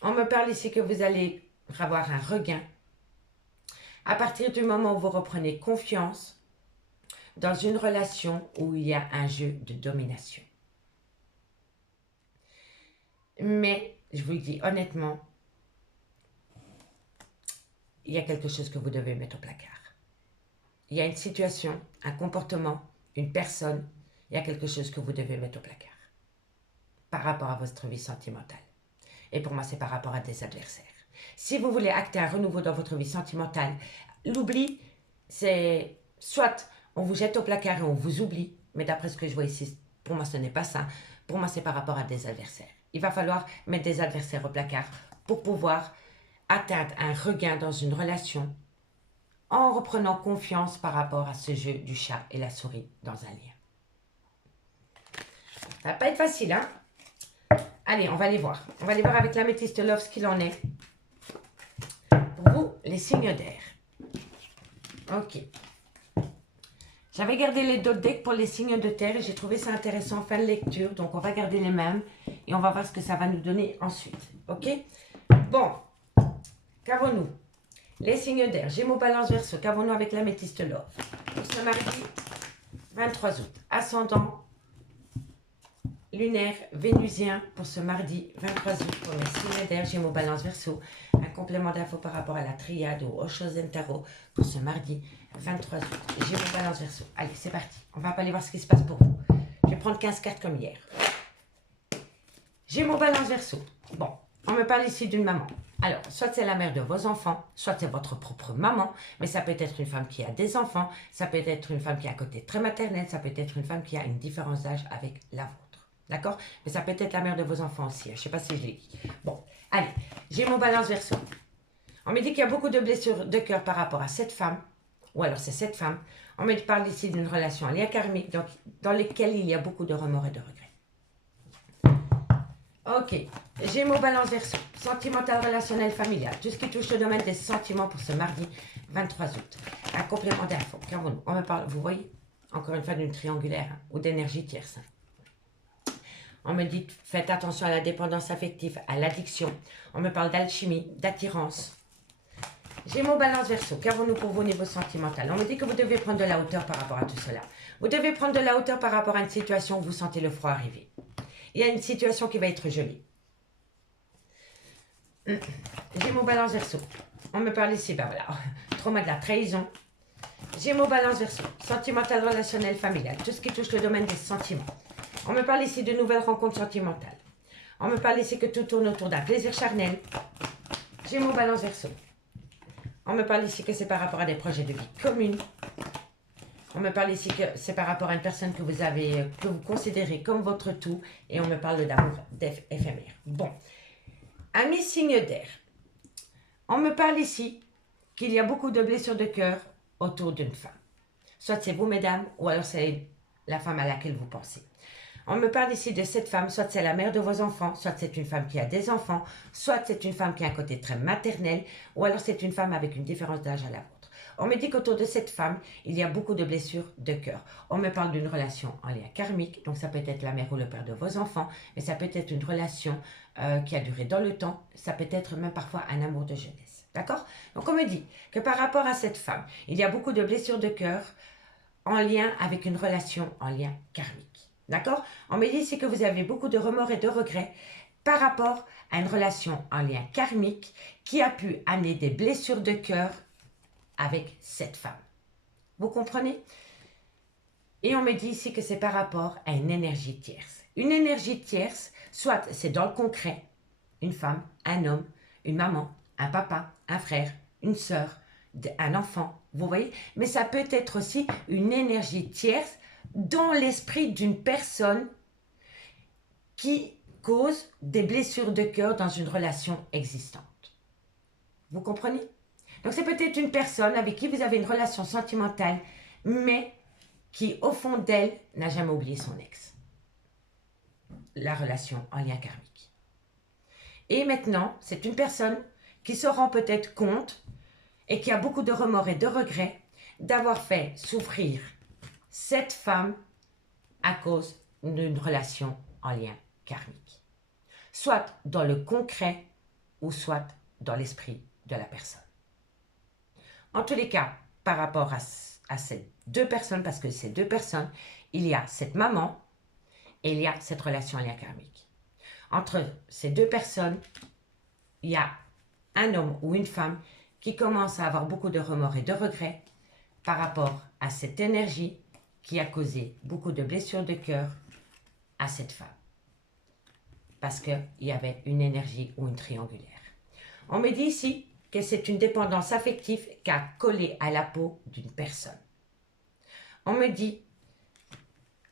on me parle ici que vous allez avoir un regain à partir du moment où vous reprenez confiance dans une relation où il y a un jeu de domination. Mais, je vous le dis honnêtement, il y a quelque chose que vous devez mettre au placard. Il y a une situation, un comportement, une personne, il y a quelque chose que vous devez mettre au placard. Par rapport à votre vie sentimentale. Et pour moi, c'est par rapport à des adversaires. Si vous voulez acter un renouveau dans votre vie sentimentale, l'oubli, c'est soit on vous jette au placard et on vous oublie, mais d'après ce que je vois ici, pour moi, ce n'est pas ça. Pour moi, c'est par rapport à des adversaires. Il va falloir mettre des adversaires au placard pour pouvoir atteindre un regain dans une relation en reprenant confiance par rapport à ce jeu du chat et la souris dans un lien. Ça va pas être facile, hein? Allez, on va les voir. On va les voir avec l'améthyste love ce qu'il en est. Pour vous, les signes d'air. Ok. J'avais gardé les d'autres decks pour les signes de terre et j'ai trouvé ça intéressant en fin de lecture. Donc, on va garder les mêmes et on va voir ce que ça va nous donner ensuite. Ok? Bon. Qu'avons-nous? Les signes d'air. Gémeaux, Balance, Verseau. Qu'avons-nous avec l'améthyste love? Pour ce mardi 23 août. Ascendant lunaire vénusien pour ce mardi 23 août pour les signes d'air, Gémeaux, Balance, Verseau. Un complément d'infos par rapport à la triade ou aux choses tarot pour ce mardi 23 août. Gémeaux, Balance, Verseau. Allez, c'est parti. On va aller voir ce qui se passe pour vous. Je vais prendre 15 cartes comme hier. Gémeaux, Balance, Verseau. Bon, on me parle ici d'une maman. Alors, soit c'est la mère de vos enfants, soit c'est votre propre maman, mais ça peut être une femme qui a des enfants, ça peut être une femme qui est à côté très maternelle, ça peut être une femme qui a une différence d'âge avec la vôtre. D'accord? Mais ça peut être la mère de vos enfants aussi. Je ne sais pas si je l'ai dit. Bon, allez. Gémeaux, Balance, Verseau. On me dit qu'il y a beaucoup de blessures de cœur par rapport à cette femme. Ou alors c'est cette femme. On me parle ici d'une relation en lien karmique dans laquelle il y a beaucoup de remords et de regrets. Ok. Gémeaux, Balance, Verseau. Sentimental, relationnel, familial. Tout ce qui touche le domaine des sentiments pour ce mardi 23 août. Un complément d'infos. On me parle, vous voyez, encore une fois d'une triangulaire hein, ou d'énergie tierce. On me dit, faites attention à la dépendance affective, à l'addiction. On me parle d'alchimie, d'attirance. Gémeaux, Balance, Verseau. Qu'avons-nous pour vous au niveau sentimental? On me dit que vous devez prendre de la hauteur par rapport à tout cela. Vous devez prendre de la hauteur par rapport à une situation où vous sentez le froid arriver. Il y a une situation qui va être jolie. Gémeaux, Balance, Verseau. On me parle ici, ben voilà, trauma de la trahison. Gémeaux, Balance, Verseau. Sentimental, relationnel, familial. Tout ce qui touche le domaine des sentiments. On me parle ici de nouvelles rencontres sentimentales. On me parle ici que tout tourne autour d'un plaisir charnel. Gémeaux, Balance, Verseau. On me parle ici que c'est par rapport à des projets de vie communs. On me parle ici que c'est par rapport à une personne que vous considérez comme votre tout. Et on me parle d'amour éphémère. Bon. Amis signe d'air. On me parle ici qu'il y a beaucoup de blessures de cœur autour d'une femme. Soit c'est vous, mesdames, ou alors c'est la femme à laquelle vous pensez. On me parle ici de cette femme, soit c'est la mère de vos enfants, soit c'est une femme qui a des enfants, soit c'est une femme qui a un côté très maternel, ou alors c'est une femme avec une différence d'âge à la vôtre. On me dit qu'autour de cette femme, il y a beaucoup de blessures de cœur. On me parle d'une relation en lien karmique, donc ça peut être la mère ou le père de vos enfants, mais ça peut être une relation qui a duré dans le temps, ça peut être même parfois un amour de jeunesse. D'accord? Donc on me dit que par rapport à cette femme, il y a beaucoup de blessures de cœur en lien avec une relation en lien karmique. D'accord? On me dit ici que vous avez beaucoup de remords et de regrets par rapport à une relation en lien karmique qui a pu amener des blessures de cœur avec cette femme. Vous comprenez? Et on me dit ici que c'est par rapport à une énergie tierce. Une énergie tierce, soit c'est dans le concret, une femme, un homme, une maman, un papa, un frère, une sœur, un enfant, vous voyez? Mais ça peut être aussi une énergie tierce dans l'esprit d'une personne qui cause des blessures de cœur dans une relation existante. Vous comprenez? Donc c'est peut-être une personne avec qui vous avez une relation sentimentale, mais qui au fond d'elle n'a jamais oublié son ex. La relation en lien karmique. Et maintenant, c'est une personne qui se rend peut-être compte et qui a beaucoup de remords et de regrets d'avoir fait souffrir cette femme à cause d'une relation en lien karmique. Soit dans le concret ou soit dans l'esprit de la personne. En tous les cas, par rapport à ces deux personnes, parce que ces deux personnes, il y a cette maman et il y a cette relation en lien karmique. Entre ces deux personnes, il y a un homme ou une femme qui commence à avoir beaucoup de remords et de regrets par rapport à cette énergie qui a causé beaucoup de blessures de cœur à cette femme. Parce qu'il y avait une énergie ou une triangulaire. On me dit ici que c'est une dépendance affective qui a collé à la peau d'une personne. On me dit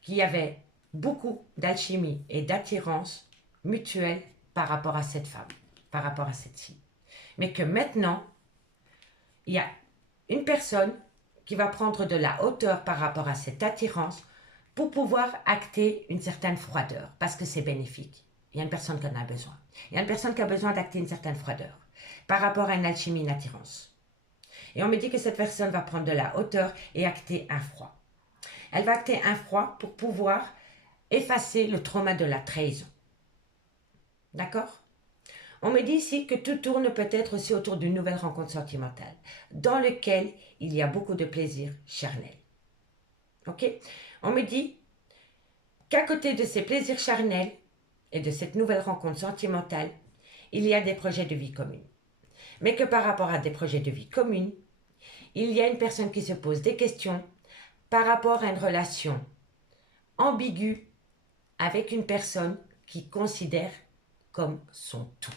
qu'il y avait beaucoup d'alchimie et d'attirance mutuelle par rapport à cette femme, par rapport à cette fille. Mais que maintenant, il y a une personne qui va prendre de la hauteur par rapport à cette attirance pour pouvoir acter une certaine froideur, parce que c'est bénéfique. Il y a une personne qui en a besoin. Il y a une personne qui a besoin d'acter une certaine froideur par rapport à une alchimie, une attirance. Et on me dit que cette personne va prendre de la hauteur et acter un froid. Elle va acter un froid pour pouvoir effacer le trauma de la trahison. D'accord? On me dit ici que tout tourne peut-être aussi autour d'une nouvelle rencontre sentimentale, dans laquelle il y a beaucoup de plaisir charnel. Ok? On me dit qu'à côté de ces plaisirs charnels et de cette nouvelle rencontre sentimentale, il y a des projets de vie commune. Mais que par rapport à des projets de vie commune, il y a une personne qui se pose des questions par rapport à une relation ambiguë avec une personne qui considère comme son tout.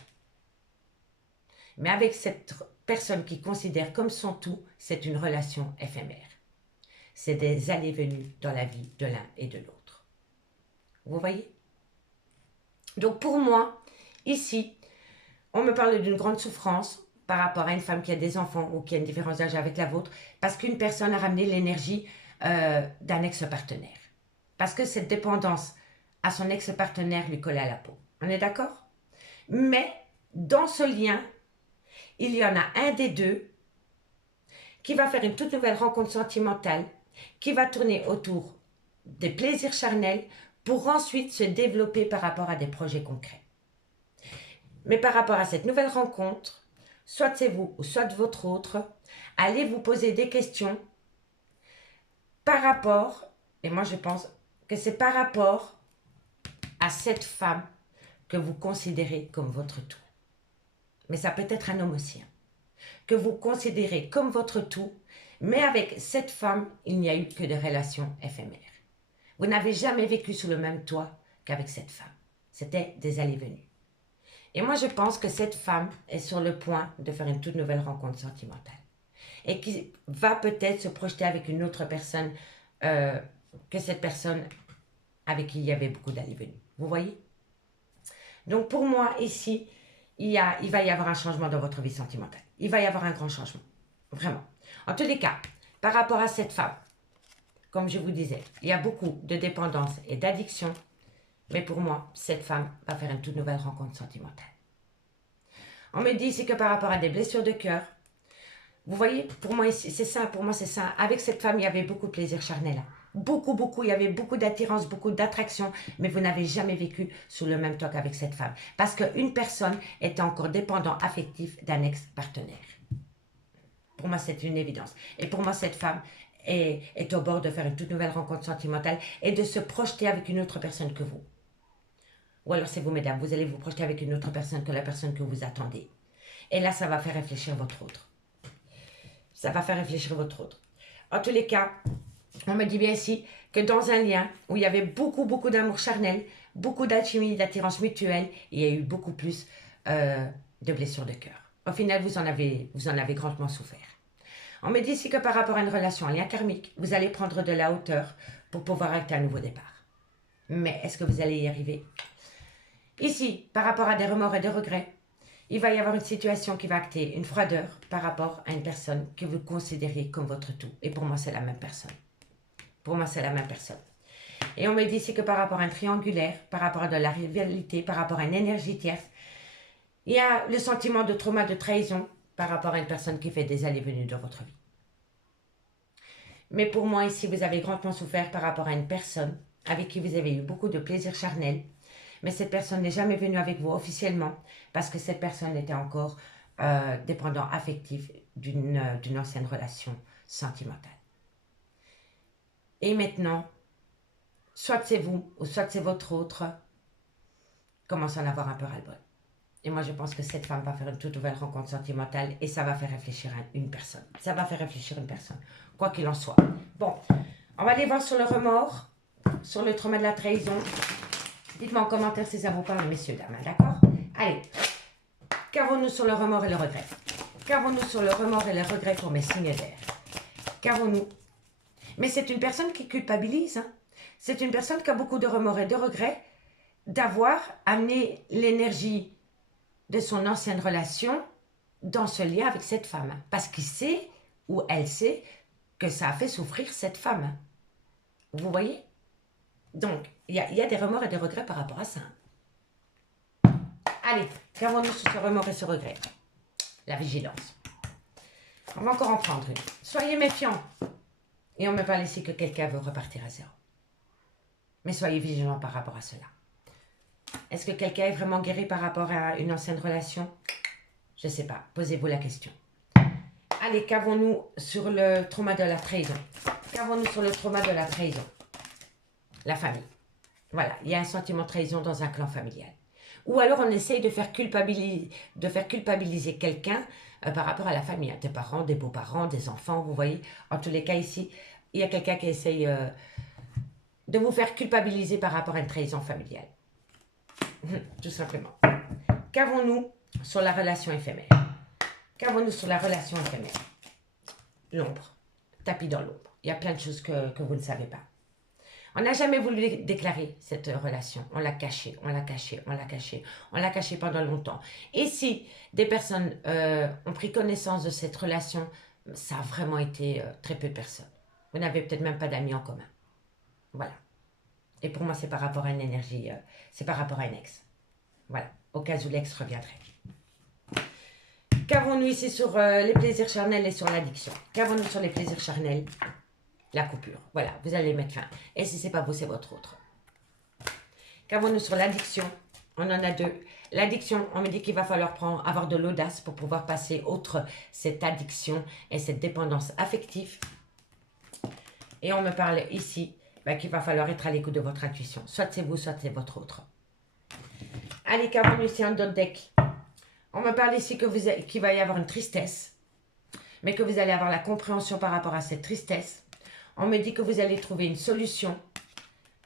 Mais avec cette personne qui considère comme son tout, c'est une relation éphémère. C'est des allées-venues dans la vie de l'un et de l'autre. Vous voyez? Donc pour moi, ici, on me parle d'une grande souffrance par rapport à une femme qui a des enfants ou qui a une différence d'âge avec la vôtre, parce qu'une personne a ramené l'énergie d'un ex-partenaire. Parce que cette dépendance à son ex-partenaire lui collait à la peau. On est d'accord? Mais dans ce lien, il y en a un des deux qui va faire une toute nouvelle rencontre sentimentale, qui va tourner autour des plaisirs charnels pour ensuite se développer par rapport à des projets concrets. Mais par rapport à cette nouvelle rencontre, soit c'est vous ou soit votre autre, allez vous poser des questions par rapport, et moi je pense que c'est par rapport à cette femme que vous considérez comme votre tout. Mais ça peut être un homme aussi, hein, que vous considérez comme votre tout, mais avec cette femme, il n'y a eu que des relations éphémères. Vous n'avez jamais vécu sous le même toit qu'avec cette femme. C'était des allées-venues. Et moi, je pense que cette femme est sur le point de faire une toute nouvelle rencontre sentimentale. Et qui va peut-être se projeter avec une autre personne que cette personne avec qui il y avait beaucoup d'allées-venues. Vous voyez? Donc pour moi, ici, il va y avoir un changement dans votre vie sentimentale. Il va y avoir un grand changement. Vraiment. En tous les cas, par rapport à cette femme, comme je vous disais, il y a beaucoup de dépendance et d'addiction. Mais pour moi, cette femme va faire une toute nouvelle rencontre sentimentale. On me dit ici que par rapport à des blessures de cœur, vous voyez, pour moi, c'est ça, pour moi, c'est ça. Avec cette femme, il y avait beaucoup de plaisir charnel. Beaucoup, il y avait beaucoup d'attirance, beaucoup d'attraction, mais vous n'avez jamais vécu sous le même toit qu'avec cette femme. Parce qu'une personne était encore dépendant affectif d'un ex-partenaire. Pour moi, c'est une évidence. Et pour moi, cette femme est au bord de faire une toute nouvelle rencontre sentimentale et de se projeter avec une autre personne que vous. Ou alors c'est vous, mesdames, vous allez vous projeter avec une autre personne que la personne que vous attendez. Et là, ça va faire réfléchir votre autre. Ça va faire réfléchir votre autre. En tous les cas, on me dit bien ici que dans un lien où il y avait beaucoup d'amour charnel, beaucoup d'alchimie, d'attirance mutuelle, il y a eu beaucoup plus de blessures de cœur. Au final, vous en avez grandement souffert. On me dit ici que par rapport à une relation, un lien karmique, vous allez prendre de la hauteur pour pouvoir acter un nouveau départ. Mais est-ce que vous allez y arriver? Ici, par rapport à des remords et des regrets, il va y avoir une situation qui va acter une froideur par rapport à une personne que vous considérez comme votre tout. Et pour moi, c'est la même personne. Pour moi, c'est la même personne. Et on me dit ici que par rapport à un triangulaire, par rapport à de la rivalité, par rapport à une énergie tierce, il y a le sentiment de trauma, de trahison par rapport à une personne qui fait des allées-venues dans votre vie. Mais pour moi, ici, vous avez grandement souffert par rapport à une personne avec qui vous avez eu beaucoup de plaisir charnel. Mais cette personne n'est jamais venue avec vous officiellement parce que cette personne était encore dépendant affectif d'une ancienne relation sentimentale. Et maintenant, soit c'est vous ou soit c'est votre autre, commence à en avoir un peu ras-le-bol. Et moi, je pense que cette femme va faire une toute nouvelle rencontre sentimentale et ça va faire réfléchir à une personne. Ça va faire réfléchir une personne, quoi qu'il en soit. Bon, on va aller voir sur le remords, sur le trauma de la trahison. Dites-moi en commentaire si ça vous parle, messieurs, dames, d'accord? Allez, qu'avons-nous sur le remords et le regret? Qu'avons-nous sur le remords et le regret pour mes signes d'air? Qu'avons-nous? Mais c'est une personne qui culpabilise. Hein? C'est une personne qui a beaucoup de remords et de regrets d'avoir amené l'énergie de son ancienne relation dans ce lien avec cette femme. Hein? Parce qu'il sait ou elle sait que ça a fait souffrir cette femme. Hein. Vous voyez? Donc, il y a des remords et des regrets par rapport à ça. Allez, qu'avons-nous sur ce remords et ce regret? La vigilance. On va encore en prendre une. Soyez méfiants. Et on me parle ici que quelqu'un veut repartir à zéro. Mais soyez vigilants par rapport à cela. Est-ce que quelqu'un est vraiment guéri par rapport à une ancienne relation? Je ne sais pas. Posez-vous la question. Allez, qu'avons-nous sur le trauma de la trahison? Qu'avons-nous sur le trauma de la trahison? La famille. Voilà, il y a un sentiment de trahison dans un clan familial. Ou alors on essaye de faire culpabiliser quelqu'un par rapport à la famille. Hein, des parents, des beaux-parents, des enfants, vous voyez. En tous les cas ici, il y a quelqu'un qui essaye de vous faire culpabiliser par rapport à une trahison familiale. Tout simplement. Qu'avons-nous sur la relation éphémère? Qu'avons-nous sur la relation éphémère? L'ombre. Tapis dans l'ombre. Il y a plein de choses que vous ne savez pas. On n'a jamais voulu déclarer cette relation. On l'a cachée, on l'a cachée, on l'a cachée. On l'a cachée pendant longtemps. Et si des personnes ont pris connaissance de cette relation, ça a vraiment été très peu de personnes. Vous n'avez peut-être même pas d'amis en commun. Voilà. Et pour moi, c'est par rapport à une énergie, c'est par rapport à un ex. Voilà. Au cas où l'ex reviendrait. Qu'avons-nous ici sur les plaisirs charnels et sur l'addiction? Qu'avons-nous sur les plaisirs charnels? La coupure. Voilà, vous allez mettre fin. Et si ce n'est pas vous, c'est votre autre. Qu'avons-nous sur l'addiction? On en a deux. L'addiction, on me dit qu'il va falloir avoir de l'audace pour pouvoir passer outre cette addiction et cette dépendance affective. Et on me parle ici qu'il va falloir être à l'écoute de votre intuition. Soit c'est vous, soit c'est votre autre. Allez, qu'avons-nous ici en d'autres deck? On me parle ici qu'il va y avoir une tristesse, mais que vous allez avoir la compréhension par rapport à cette tristesse. On me dit que vous allez trouver une solution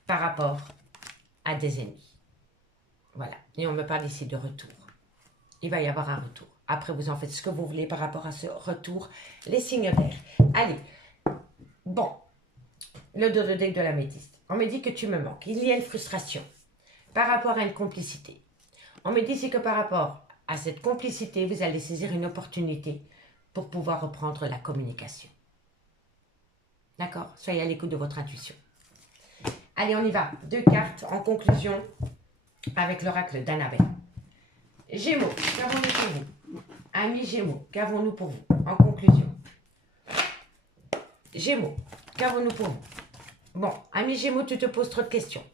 par rapport à des ennemis. Voilà. Et on me parle ici de retour. Il va y avoir un retour. Après, vous en faites ce que vous voulez par rapport à ce retour. Les signes d'air. Allez. Bon. Le dos de deck de l'améthyste. On me dit que tu me manques. Il y a une frustration par rapport à une complicité. On me dit ici que par rapport à cette complicité, vous allez saisir une opportunité pour pouvoir reprendre la communication. D'accord? Soyez à l'écoute de votre intuition. Allez, on y va. 2 cartes en conclusion avec l'oracle d'Annabelle. Gémeaux, qu'avons-nous pour vous? Amis Gémeaux, qu'avons-nous pour vous? En conclusion. Gémeaux, qu'avons-nous pour vous? Bon, amis Gémeaux, tu te poses trop de questions.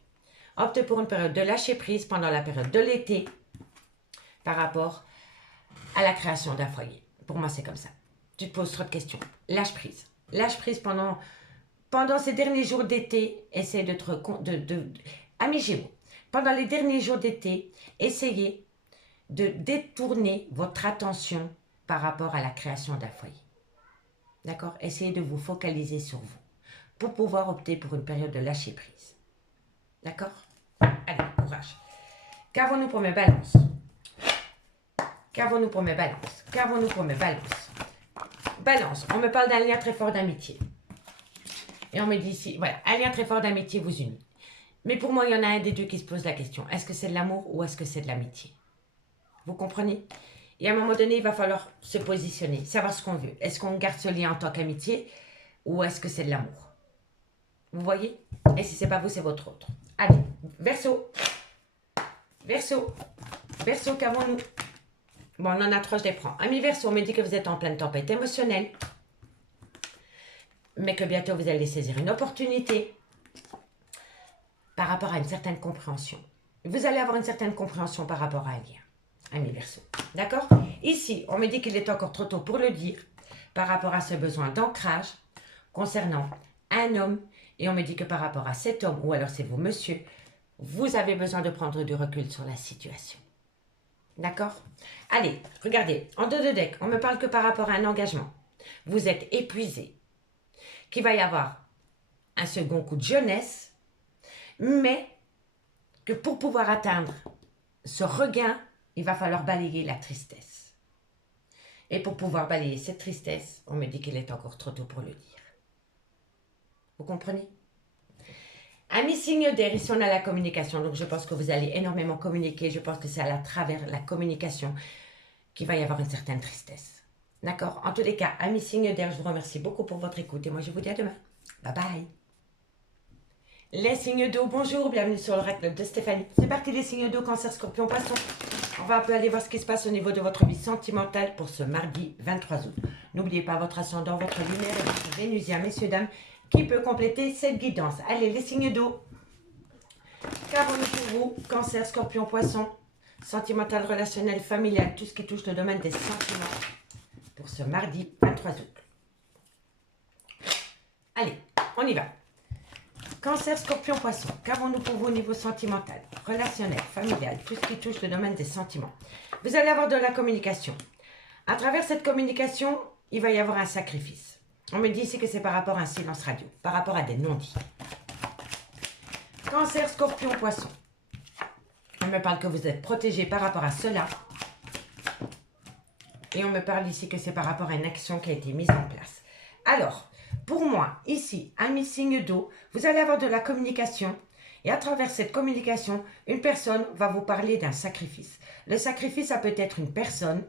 Opte pour une période de lâcher prise pendant la période de l'été par rapport à la création d'un foyer. Pour moi, c'est comme ça. Tu te poses trop de questions. Lâche prise. Lâche prise pendant ces derniers jours d'été. Essaye Amis Gémeaux, pendant les derniers jours d'été, essayez de détourner votre attention par rapport à la création d'un foyer. D'accord? Essayez de vous focaliser sur vous pour pouvoir opter pour une période de lâcher prise. D'accord? Allez, courage. Qu'avons-nous pour mes balances? Qu'avons-nous pour mes balances? Qu'avons-nous pour mes balances? Balance, on me parle d'un lien très fort d'amitié. Et on me dit ici, voilà, un lien très fort d'amitié vous unit. Mais pour moi, il y en a un des deux qui se pose la question. Est-ce que c'est de l'amour ou est-ce que c'est de l'amitié? Vous comprenez? Et à un moment donné, il va falloir se positionner, savoir ce qu'on veut. Est-ce qu'on garde ce lien en tant qu'amitié ou est-ce que c'est de l'amour? Vous voyez? Et si c'est pas vous, c'est votre autre. Allez, Verseau. Verseau. Verseau, qu'avons-nous? Bon, on en a 3, je les prends. Amis Verseau, on me dit que vous êtes en pleine tempête émotionnelle. Mais que bientôt, vous allez saisir une opportunité par rapport à une certaine compréhension. Vous allez avoir une certaine compréhension par rapport à un lien. Amis Verseau. D'accord? Ici, on me dit qu'il est encore trop tôt pour le dire par rapport à ce besoin d'ancrage concernant un homme. Et on me dit que par rapport à cet homme, ou alors c'est vous, monsieur, vous avez besoin de prendre du recul sur la situation. D'accord? Allez, regardez, en dos de deck, on me parle que par rapport à un engagement. Vous êtes épuisé, qu'il va y avoir un second coup de jeunesse, mais que pour pouvoir atteindre ce regain, il va falloir balayer la tristesse. Et pour pouvoir balayer cette tristesse, on me dit qu'il est encore trop tôt pour le dire. Vous comprenez? Amis signe d'air, ici on a la communication, donc je pense que vous allez énormément communiquer, je pense que c'est à travers la communication qu'il va y avoir une certaine tristesse. D'accord? En tous les cas, amis signes d'air, je vous remercie beaucoup pour votre écoute et moi je vous dis à demain. Bye bye. Les signes d'eau, bonjour, bienvenue sur l'oracle de Stéphanie. C'est parti les signes d'eau, Cancer, Scorpion, Poisson. On va un peu aller voir ce qui se passe au niveau de votre vie sentimentale pour ce mardi 23 août. N'oubliez pas votre ascendant, votre lunaire et votre vénusien, messieurs, dames, qui peut compléter cette guidance. Allez, les signes d'eau. Qu'avons-nous pour vous, Cancer, Scorpion, Poisson, sentimental, relationnel, familial, tout ce qui touche le domaine des sentiments pour ce mardi 23 août. Allez, on y va. Cancer, Scorpion, Poisson, qu'avons-nous pour vous au niveau sentimental, relationnel, familial, tout ce qui touche le domaine des sentiments? Vous allez avoir de la communication. À travers cette communication, il va y avoir un sacrifice. On me dit ici que c'est par rapport à un silence radio, par rapport à des non-dits. Cancer, Scorpion, Poisson. On me parle que vous êtes protégé par rapport à cela. Et on me parle ici que c'est par rapport à une action qui a été mise en place. Alors, pour moi, ici, amis signe d'eau, vous allez avoir de la communication. Et à travers cette communication, une personne va vous parler d'un sacrifice. Le sacrifice, ça peut être une personne,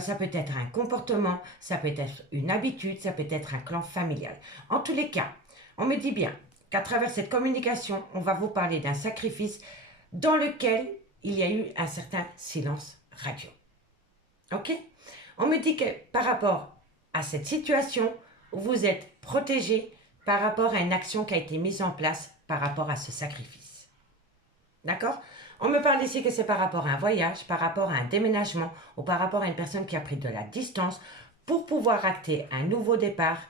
ça peut être un comportement, ça peut être une habitude, ça peut être un clan familial. En tous les cas, on me dit bien qu'à travers cette communication, on va vous parler d'un sacrifice dans lequel il y a eu un certain silence radio. Ok? On me dit que par rapport à cette situation, vous êtes protégé par rapport à une action qui a été mise en place par rapport à ce sacrifice. D'accord? On me parle ici que c'est par rapport à un voyage, par rapport à un déménagement ou par rapport à une personne qui a pris de la distance pour pouvoir acter un nouveau départ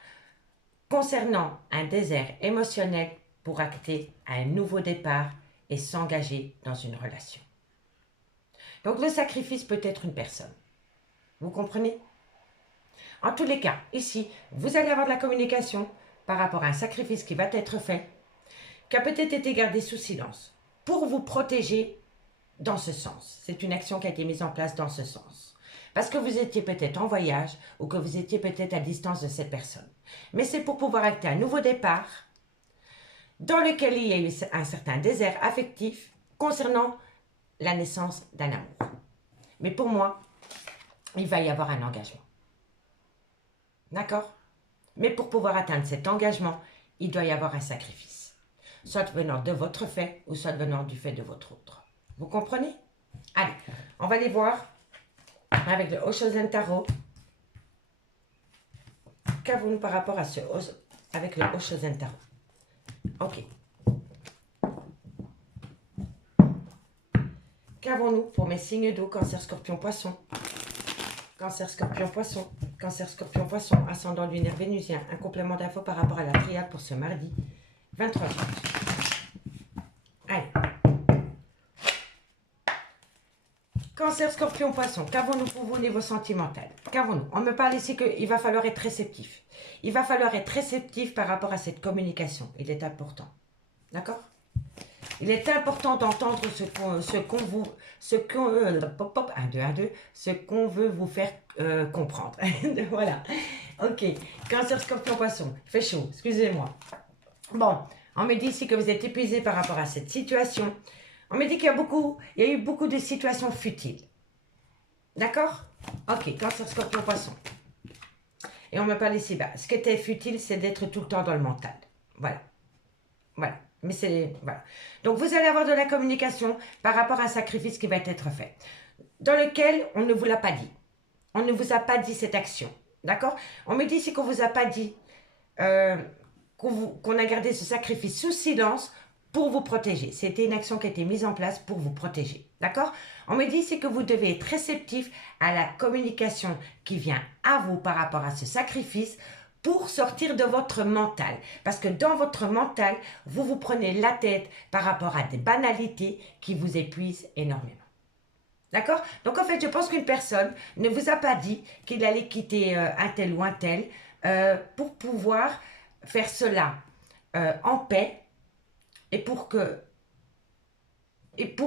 concernant un désert émotionnel pour acter un nouveau départ et s'engager dans une relation. Donc le sacrifice peut être une personne. Vous comprenez? En tous les cas, ici, vous allez avoir de la communication par rapport à un sacrifice qui va être fait, qui a peut-être été gardé sous silence, pour vous protéger dans ce sens. C'est une action qui a été mise en place dans ce sens. Parce que vous étiez peut-être en voyage ou que vous étiez peut-être à distance de cette personne. Mais c'est pour pouvoir acter un nouveau départ dans lequel il y a eu un certain désert affectif concernant la naissance d'un amour. Mais pour moi, il va y avoir un engagement. D'accord? Mais pour pouvoir atteindre cet engagement, il doit y avoir un sacrifice. Soit venant de votre fait, ou soit venant du fait de votre autre. Vous comprenez? Allez, on va aller voir avec le Oshozen Tarot. Qu'avons-nous par rapport à ce avec le Oshozen Tarot? Ok. Qu'avons-nous pour mes signes d'eau, Cancer, Scorpion, Poisson? Cancer, Scorpion, Poisson. Cancer, Scorpion, Poisson. Ascendant lunaire vénusien. Un complément d'infos par rapport à la triade pour ce mardi 23 août. Allez. Cancer, Scorpion, Poisson. Qu'avons-nous pour vous au niveau sentimental? Qu'avons-nous? On me parle ici qu'il va falloir être réceptif. Il va falloir être réceptif par rapport à cette communication. Il est important. D'accord? Il est important d'entendre ce qu'on veut vous faire comprendre. Voilà. Ok. Cancer, Scorpion, Poisson. Il fait chaud. Excusez-moi. Bon. On me dit ici que vous êtes épuisé par rapport à cette situation. On me dit qu'il y a eu beaucoup de situations futiles. D'accord? Ok. Cancer, Scorpion, Poisson. Et on me parle ici, ce qui était futile, c'est d'être tout le temps dans le mental. Voilà. Voilà. Mais c'est... Voilà. Donc, vous allez avoir de la communication par rapport à un sacrifice qui va être fait. Dans lequel on ne vous l'a pas dit. On ne vous a pas dit cette action. D'accord? On me dit ici qu'on ne vous a pas dit qu'on a gardé ce sacrifice sous silence pour vous protéger. C'était une action qui a été mise en place pour vous protéger. D'accord? On me dit ici que vous devez être réceptif à la communication qui vient à vous par rapport à ce sacrifice pour sortir de votre mental. Parce que dans votre mental, vous vous prenez la tête par rapport à des banalités qui vous épuisent énormément. D'accord? Donc en fait, je pense qu'une personne ne vous a pas dit qu'il allait quitter un tel ou un tel pour pouvoir faire cela en paix et pour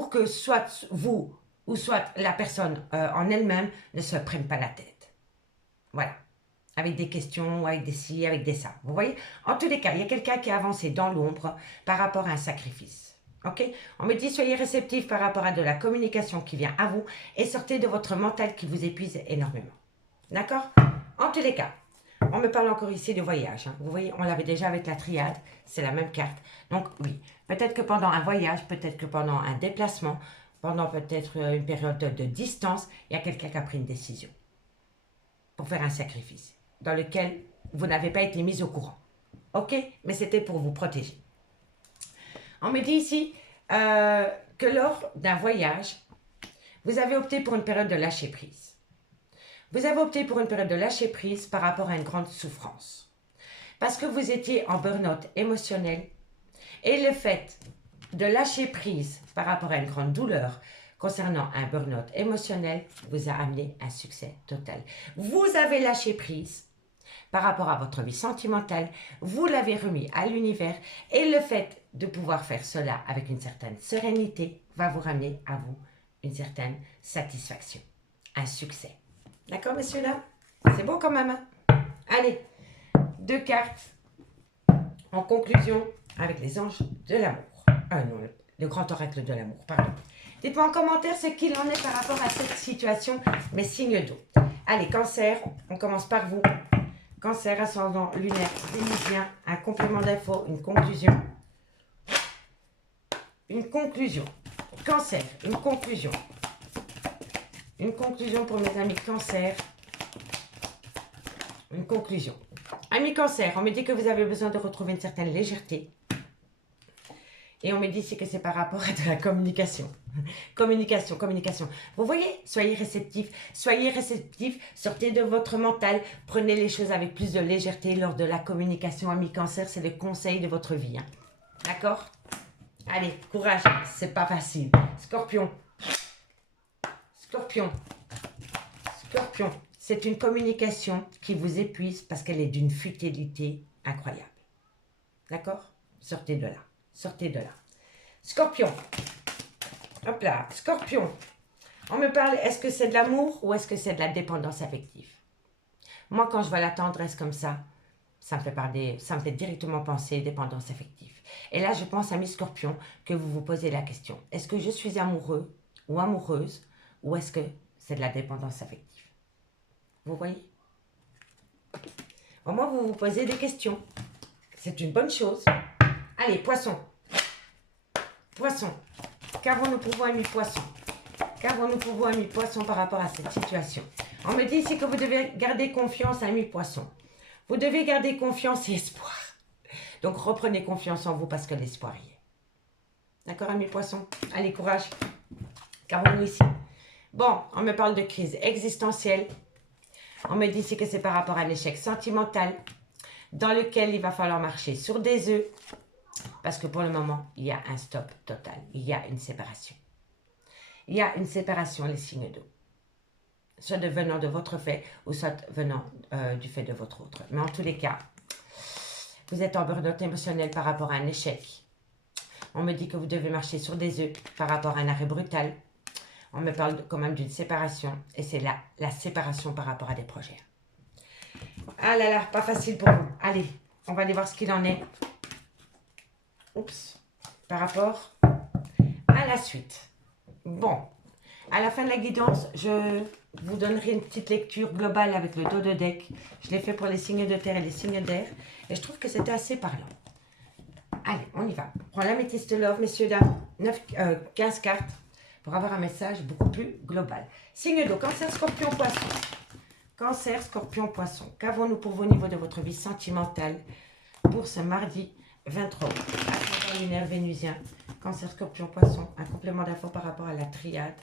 que soit vous ou soit la personne en elle-même ne se prenne pas la tête. Voilà. Avec des questions, avec des ci, avec des ça. Vous voyez? En tous les cas, il y a quelqu'un qui a avancé dans l'ombre par rapport à un sacrifice. Ok? On me dit, soyez réceptifs par rapport à de la communication qui vient à vous et sortez de votre mental qui vous épuise énormément. D'accord? En tous les cas, on me parle encore ici de voyage. Hein. Vous voyez, on l'avait déjà avec la triade, c'est la même carte. Donc oui, peut-être que pendant un voyage, peut-être que pendant un déplacement, pendant peut-être une période de distance, il y a quelqu'un qui a pris une décision pour faire un sacrifice dans lequel vous n'avez pas été mis au courant. Ok? Mais c'était pour vous protéger. On me dit ici que lors d'un voyage, vous avez opté pour une période de lâcher prise. Vous avez opté pour une période de lâcher prise par rapport à une grande souffrance. Parce que vous étiez en burn-out émotionnel et le fait de lâcher prise par rapport à une grande douleur concernant un burn-out émotionnel vous a amené un succès total. Vous avez lâché prise par rapport à votre vie sentimentale, vous l'avez remis à l'univers et le fait de pouvoir faire cela avec une certaine sérénité va vous ramener à vous une certaine satisfaction, un succès. D'accord, messieurs, dames? C'est bon quand même, hein? Allez, 2 cartes en conclusion avec les anges de l'amour. Ah non, le grand oracle de l'amour, pardon. Dites-moi en commentaire ce qu'il en est par rapport à cette situation, mes signes d'eau. Allez, Cancer, on commence par vous. Cancer, ascendant lunaire, vénusien, un complément d'info, une conclusion. Une conclusion. Cancer, une conclusion. Une conclusion pour mes amis Cancer. Une conclusion. Amis Cancer, on me dit que vous avez besoin de retrouver une certaine légèreté. Et on me dit que c'est par rapport à de la communication. Communication, communication. Vous voyez, soyez réceptifs, sortez de votre mental, prenez les choses avec plus de légèreté lors de la communication. Amis Cancer, c'est le conseil de votre vie. Hein. D'accord? Allez, courage, c'est pas facile. Scorpion. Scorpion. Scorpion. C'est une communication qui vous épuise parce qu'elle est d'une futilité incroyable. D'accord? Sortez de là. Sortez de là. Scorpion. Hop là. Scorpion. On me parle, est-ce que c'est de l'amour ou est-ce que c'est de la dépendance affective? Moi, quand je vois la tendresse comme ça me fait directement penser dépendance affective. Et là, je pense à mes scorpions que vous vous posez la question. Est-ce que je suis amoureux ou amoureuse ou est-ce que c'est de la dépendance affective? Vous voyez? Au moins, vous vous posez des questions. C'est une bonne chose. Allez, poisson. Poisson. Qu'avons-nous pour vous, amis poissons? Qu'avons-nous pour vous, amis poissons, par rapport à cette situation? On me dit ici que vous devez garder confiance, amis poissons. Vous devez garder confiance et espoir. Donc, reprenez confiance en vous parce que l'espoir y est. D'accord, amis poissons? Allez, courage. Qu'avons-nous ici? Bon, on me parle de crise existentielle. On me dit ici que c'est par rapport à un échec sentimental dans lequel il va falloir marcher sur des œufs. Parce que pour le moment, il y a un stop total. Il y a une séparation. Il y a une séparation, les signes d'eau. Soit venant de votre fait, ou soit venant du fait de votre autre. Mais en tous les cas, vous êtes en burn-out émotionnel par rapport à un échec. On me dit que vous devez marcher sur des œufs par rapport à un arrêt brutal. On me parle quand même d'une séparation. Et c'est la séparation par rapport à des projets. Ah là là, pas facile pour vous. Allez, on va aller voir ce qu'il en est. Oups. Par rapport à la suite. Bon. À la fin de la guidance, je vous donnerai une petite lecture globale avec le dos de deck. Je l'ai fait pour les signes de terre et les signes d'air. Et je trouve que c'était assez parlant. Allez, on y va. On prend l'améthyste love, messieurs, dames. 15 cartes pour avoir un message beaucoup plus global. Signe d'eau, cancer, scorpion, poisson. Cancer, scorpion, poisson. Qu'avons-nous pour vous au niveau de votre vie sentimentale pour ce mardi 23 août? Ascendant lunaire vénusien. Cancer, scorpion, poisson. Un complément d'info par rapport à la triade.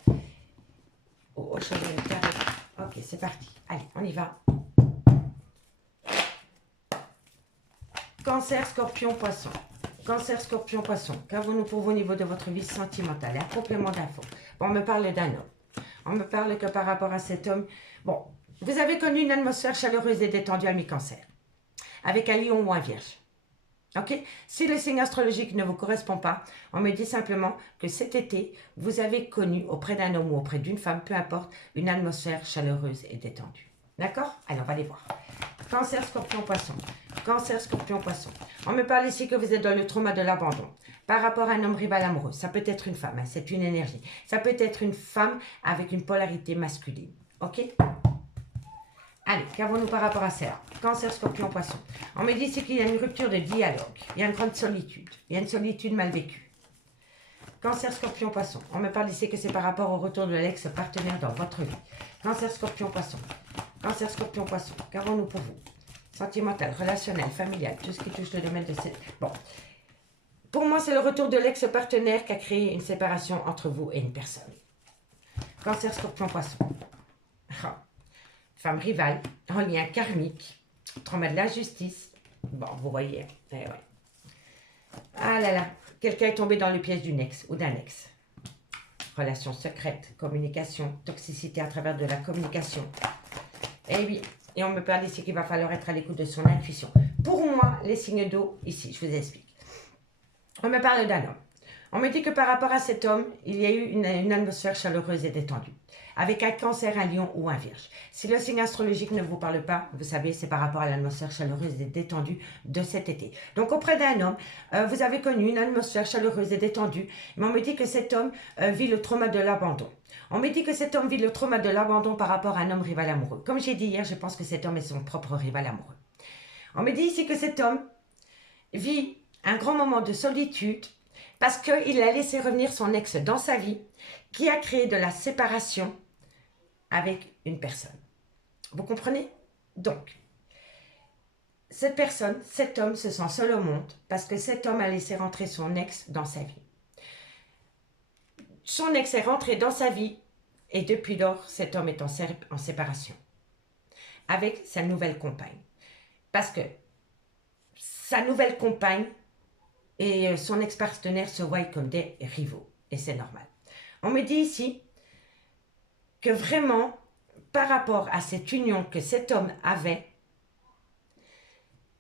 Au chevalier de carré. Ok, c'est parti. Allez, on y va. Cancer, scorpion, poisson. Cancer, scorpion, poisson. Qu'avons-nous pour vous au niveau de votre vie sentimentale? Un complément d'info. Bon, on me parle d'un homme. On me parle que par rapport à cet homme... Bon, vous avez connu une atmosphère chaleureuse et détendue à mi-cancer. Avec un lion ou un vierge. Ok? Si le signe astrologique ne vous correspond pas, on me dit simplement que cet été, vous avez connu auprès d'un homme ou auprès d'une femme, peu importe, une atmosphère chaleureuse et détendue. D'accord? Allez, on va les voir. Cancer, scorpion, poisson. Cancer, scorpion, poisson. On me parle ici que vous êtes dans le trauma de l'abandon. Par rapport à un homme rival amoureux. Ça peut être une femme, hein, c'est une énergie. Ça peut être une femme avec une polarité masculine. Ok? Allez, qu'avons-nous par rapport à ça? Cancer, Scorpion, Poisson. On me dit ici qu'il y a une rupture de dialogue. Il y a une grande solitude. Il y a une solitude mal vécue. Cancer, Scorpion, Poisson. On me parle ici que c'est par rapport au retour de l'ex-partenaire dans votre vie. Cancer, Scorpion, Poisson. Cancer, Scorpion, Poisson. Qu'avons-nous pour vous? Sentimental, relationnel, familial, tout ce qui touche le domaine de cette... Bon. Pour moi, c'est le retour de l'ex-partenaire qui a créé une séparation entre vous et une personne. Cancer, Scorpion, Poisson. Ah. Femme rivale, en lien karmique, trauma de l'injustice. Bon, vous voyez. Eh ouais. Ah là là, quelqu'un est tombé dans le piège d'une ex ou d'un ex. Relation secrète, communication, toxicité à travers de la communication. Eh oui, et on me parle ici qu'il va falloir être à l'écoute de son intuition. Pour moi, les signes d'eau, ici, je vous explique. On me parle d'un homme. On me dit que par rapport à cet homme, il y a eu une atmosphère chaleureuse et détendue, avec un cancer, un lion ou un vierge. Si le signe astrologique ne vous parle pas, vous savez, c'est par rapport à l'atmosphère chaleureuse et détendue de cet été. Donc auprès d'un homme, vous avez connu une atmosphère chaleureuse et détendue, mais on me dit que cet homme vit le trauma de l'abandon. On me dit que cet homme vit le trauma de l'abandon par rapport à un homme rival amoureux. Comme j'ai dit hier, je pense que cet homme est son propre rival amoureux. On me dit ici que cet homme vit un grand moment de solitude, parce qu'il a laissé revenir son ex dans sa vie, qui a créé de la séparation avec une personne. Vous comprenez? Donc, cette personne, cet homme se sent seul au monde, parce que cet homme a laissé rentrer son ex dans sa vie. Son ex est rentré dans sa vie, et depuis lors, cet homme est en séparation avec sa nouvelle compagne. Parce que sa nouvelle compagne et son ex-partenaire se voient comme des rivaux. Et c'est normal. On me dit ici que vraiment, par rapport à cette union que cet homme avait,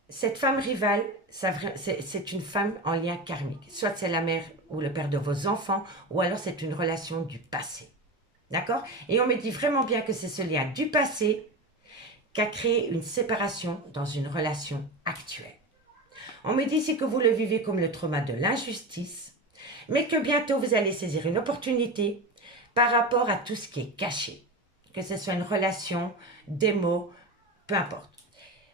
cette femme rivale, c'est une femme en lien karmique. Soit c'est la mère ou le père de vos enfants, ou alors c'est une relation du passé. D'accord? Et on me dit vraiment bien que c'est ce lien du passé qui a créé une séparation dans une relation actuelle. On me dit ici que vous le vivez comme le trauma de l'injustice, mais que bientôt vous allez saisir une opportunité par rapport à tout ce qui est caché. Que ce soit une relation, des mots, peu importe.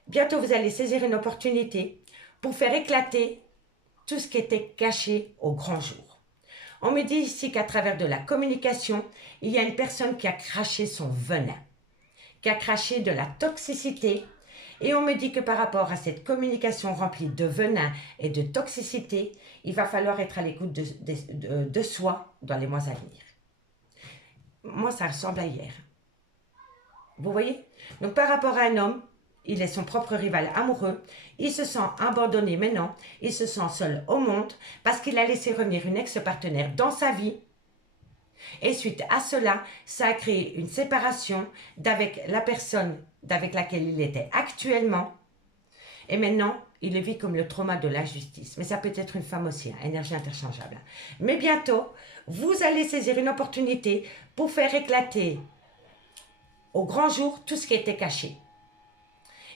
Bientôt vous allez saisir une opportunité pour faire éclater tout ce qui était caché au grand jour. On me dit ici qu'à travers de la communication, il y a une personne qui a craché son venin, qui a craché de la toxicité. Et on me dit que par rapport à cette communication remplie de venin et de toxicité, il va falloir être à l'écoute de soi dans les mois à venir. Moi, ça ressemble à hier. Vous voyez? Donc par rapport à un homme, il est son propre rival amoureux, il se sent abandonné maintenant, il se sent seul au monde parce qu'il a laissé revenir une ex-partenaire dans sa vie. Et suite à cela, ça a créé une séparation d'avec la personne avec laquelle il était actuellement. Et maintenant, il le vit comme le trauma de l'injustice. Mais ça peut être une femme aussi, hein, énergie interchangeable. Mais bientôt, vous allez saisir une opportunité pour faire éclater au grand jour tout ce qui était caché.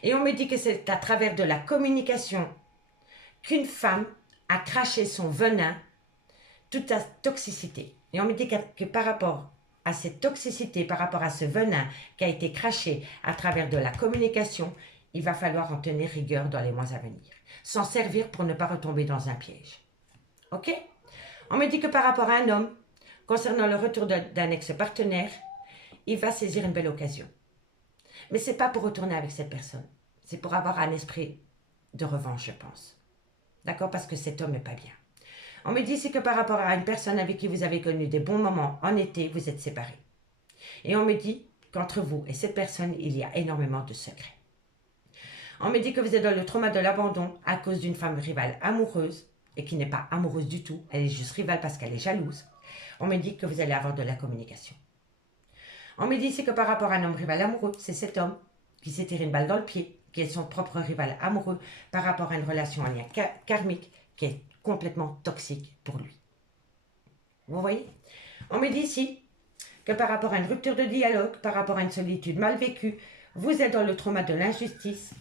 Et on me dit que c'est à travers de la communication qu'une femme a craché son venin, toute sa toxicité. Et on me dit que par rapport à cette toxicité, par rapport à ce venin qui a été craché à travers de la communication, il va falloir en tenir rigueur dans les mois à venir. S'en servir pour ne pas retomber dans un piège. Ok? On me dit que par rapport à un homme, concernant le retour d'un ex-partenaire, il va saisir une belle occasion. Mais ce n'est pas pour retourner avec cette personne. C'est pour avoir un esprit de revanche, je pense. D'accord? Parce que cet homme n'est pas bien. On me dit ici que par rapport à une personne avec qui vous avez connu des bons moments en été, vous êtes séparés. Et on me dit qu'entre vous et cette personne, il y a énormément de secrets. On me dit que vous êtes dans le trauma de l'abandon à cause d'une femme rivale amoureuse, et qui n'est pas amoureuse du tout, elle est juste rivale parce qu'elle est jalouse. On me dit que vous allez avoir de la communication. On me dit ici que par rapport à un homme rival amoureux, c'est cet homme qui s'est tiré une balle dans le pied, qui est son propre rival amoureux par rapport à une relation en lien karmique qui est complètement toxique pour lui. Vous voyez? On me dit ici que par rapport à une rupture de dialogue, par rapport à une solitude mal vécue, vous êtes dans le trauma de l'injustice,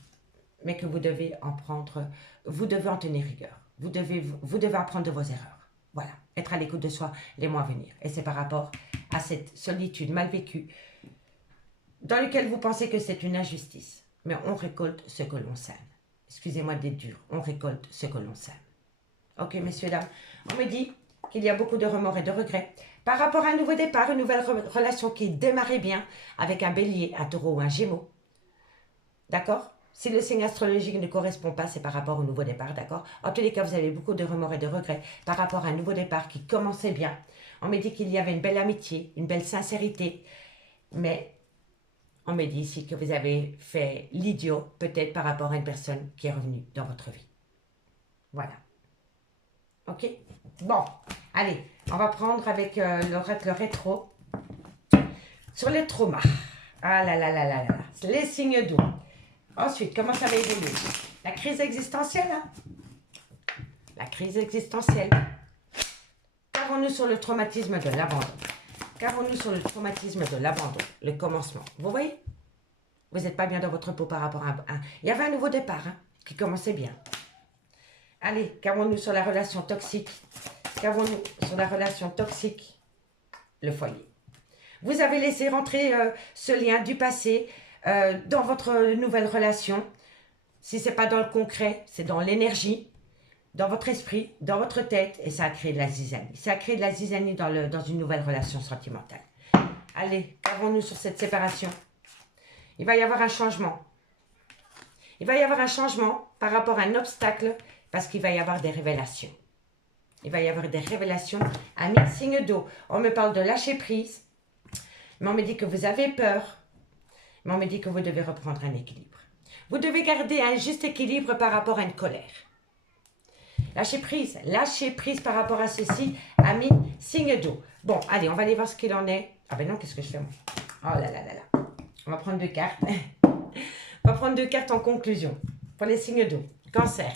mais que vous devez en tenir rigueur. Vous devez apprendre de vos erreurs. Voilà, être à l'écoute de soi les mois à venir. Et c'est par rapport à cette solitude mal vécue dans lequel vous pensez que c'est une injustice. Mais on récolte ce que l'on sème. Excusez-moi d'être dur, on récolte ce que l'on sème. Ok, messieurs, dames, on me dit qu'il y a beaucoup de remords et de regrets par rapport à un nouveau départ, une nouvelle relation qui démarrait bien avec un bélier, un taureau ou un gémeau. D'accord? Si le signe astrologique ne correspond pas, c'est par rapport au nouveau départ, d'accord? En tous les cas, vous avez beaucoup de remords et de regrets par rapport à un nouveau départ qui commençait bien. On me dit qu'il y avait une belle amitié, une belle sincérité, mais on me dit ici que vous avez fait l'idiot, peut-être par rapport à une personne qui est revenue dans votre vie. Voilà. Ok? Bon, allez, on va prendre avec l'oracle rétro sur les traumas. Ah là là là là là, les signes d'eau. Ensuite, comment ça va évoluer? La crise existentielle, hein? La crise existentielle. Qu'avons-nous sur le traumatisme de l'abandon? Qu'avons-nous sur le traumatisme de l'abandon? Le commencement. Vous voyez? Vous n'êtes pas bien dans votre peau par rapport à un... Il y avait un nouveau départ, hein, qui commençait bien. Allez, qu'avons-nous sur la relation toxique? Qu'avons-nous sur la relation toxique? Le foyer. Vous avez laissé rentrer ce lien du passé dans votre nouvelle relation. Si ce n'est pas dans le concret, c'est dans l'énergie, dans votre esprit, dans votre tête, et ça a créé de la zizanie. Ça a créé de la zizanie dans une nouvelle relation sentimentale. Allez, qu'avons-nous sur cette séparation? Il va y avoir un changement. Il va y avoir un changement par rapport à un obstacle, parce qu'il va y avoir des révélations. Il va y avoir des révélations. Amis, signe d'eau. On me parle de lâcher prise, mais on me dit que vous avez peur, mais on me dit que vous devez reprendre un équilibre. Vous devez garder un juste équilibre par rapport à une colère. Lâchez prise par rapport à ceci, amis, signe d'eau. Bon, allez, on va aller voir ce qu'il en est. Ah ben non, qu'est-ce que je fais moi? Oh là là là là. On va prendre 2 cartes. On va prendre 2 cartes en conclusion pour les signes d'eau. Cancer.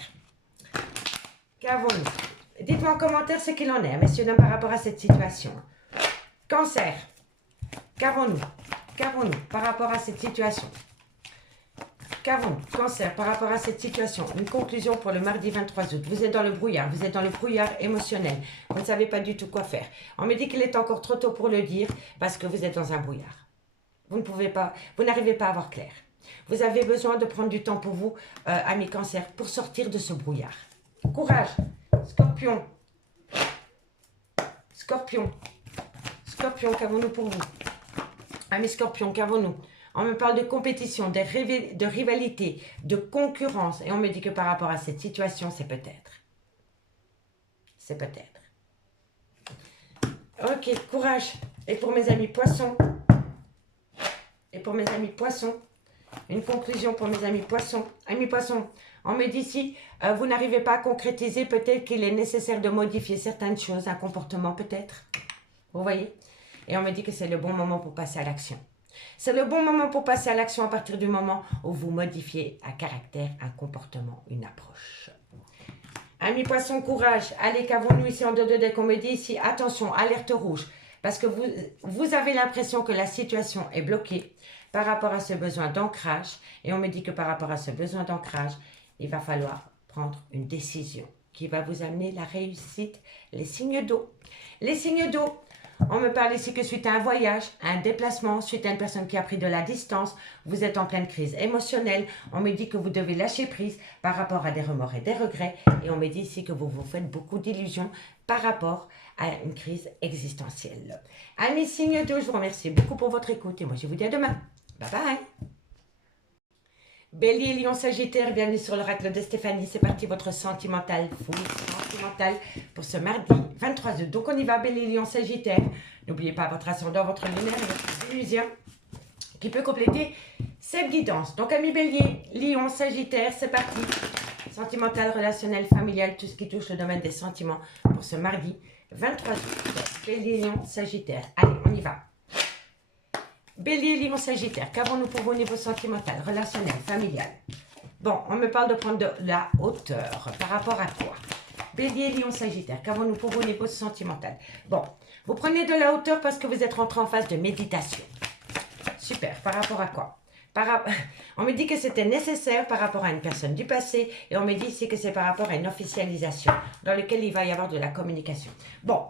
Qu'avons-nous? Dites-moi en commentaire ce qu'il en est, messieurs, dames, par rapport à cette situation. Cancer. Qu'avons-nous? Qu'avons-nous par rapport à cette situation? Qu'avons-nous? Cancer, par rapport à cette situation. Une conclusion pour le mardi 23 août. Vous êtes dans le brouillard. Vous êtes dans le brouillard émotionnel. Vous ne savez pas du tout quoi faire. On me dit qu'il est encore trop tôt pour le dire parce que vous êtes dans un brouillard. Vous ne pouvez pas, vous n'arrivez pas à voir clair. Vous avez besoin de prendre du temps pour vous, amis cancer, pour sortir de ce brouillard. Courage. Scorpion. Scorpion. Scorpion, qu'avons-nous pour vous? Amis scorpions, qu'avons-nous? On me parle de compétition, de rivalité, de concurrence. Et on me dit que par rapport à cette situation, c'est peut-être. C'est peut-être. Ok, courage. Et pour mes amis poissons. Et pour mes amis poissons. Une conclusion pour mes amis poissons. Amis poissons, on me dit ici, vous n'arrivez pas à concrétiser. Peut-être qu'il est nécessaire de modifier certaines choses, un comportement peut-être. Vous voyez? Et on me dit que c'est le bon moment pour passer à l'action. C'est le bon moment pour passer à l'action à partir du moment où vous modifiez un caractère, un comportement, une approche. Amis poissons, courage. Allez, qu'avons-nous ici en dos de deck? On me dit ici, attention, alerte rouge. Parce que vous avez l'impression que la situation est bloquée par rapport à ce besoin d'ancrage. Et on me dit que par rapport à ce besoin d'ancrage, il va falloir prendre une décision qui va vous amener la réussite. Les signes d'eau. Les signes d'eau. On me parle ici que suite à un voyage, à un déplacement, suite à une personne qui a pris de la distance, vous êtes en pleine crise émotionnelle. On me dit que vous devez lâcher prise par rapport à des remords et des regrets. Et on me dit ici que vous vous faites beaucoup d'illusions par rapport à une crise existentielle. Amis signes d'eau, je vous remercie beaucoup pour votre écoute et moi je vous dis à demain. Bye bye. Bélier, Lion, Sagittaire, bienvenue sur l'oracle de Stéphanie. C'est parti, votre sentimental, full sentimental pour ce mardi 23 août. Donc on y va, Bélier, Lion, Sagittaire. N'oubliez pas votre ascendant, votre lunaire et votre Vénusien qui peut compléter cette guidance. Donc amis Bélier, Lion, Sagittaire, c'est parti. Sentimental, relationnel, familial, tout ce qui touche le domaine des sentiments pour ce mardi 23 août. Bélier, Lion, Sagittaire. Allez, on y va. Bélier, Lion, Sagittaire, qu'avons-nous pour vous au niveau sentimental, relationnel, familial? Bon, on me parle de prendre de la hauteur. Par rapport à quoi? Bélier, Lion, Sagittaire, qu'avons-nous pour vous au niveau sentimental? Bon, vous prenez de la hauteur parce que vous êtes rentré en phase de méditation. Super, par rapport à quoi? On me dit que c'était nécessaire par rapport à une personne du passé et on me dit ici que c'est par rapport à une officialisation dans laquelle il va y avoir de la communication. Bon,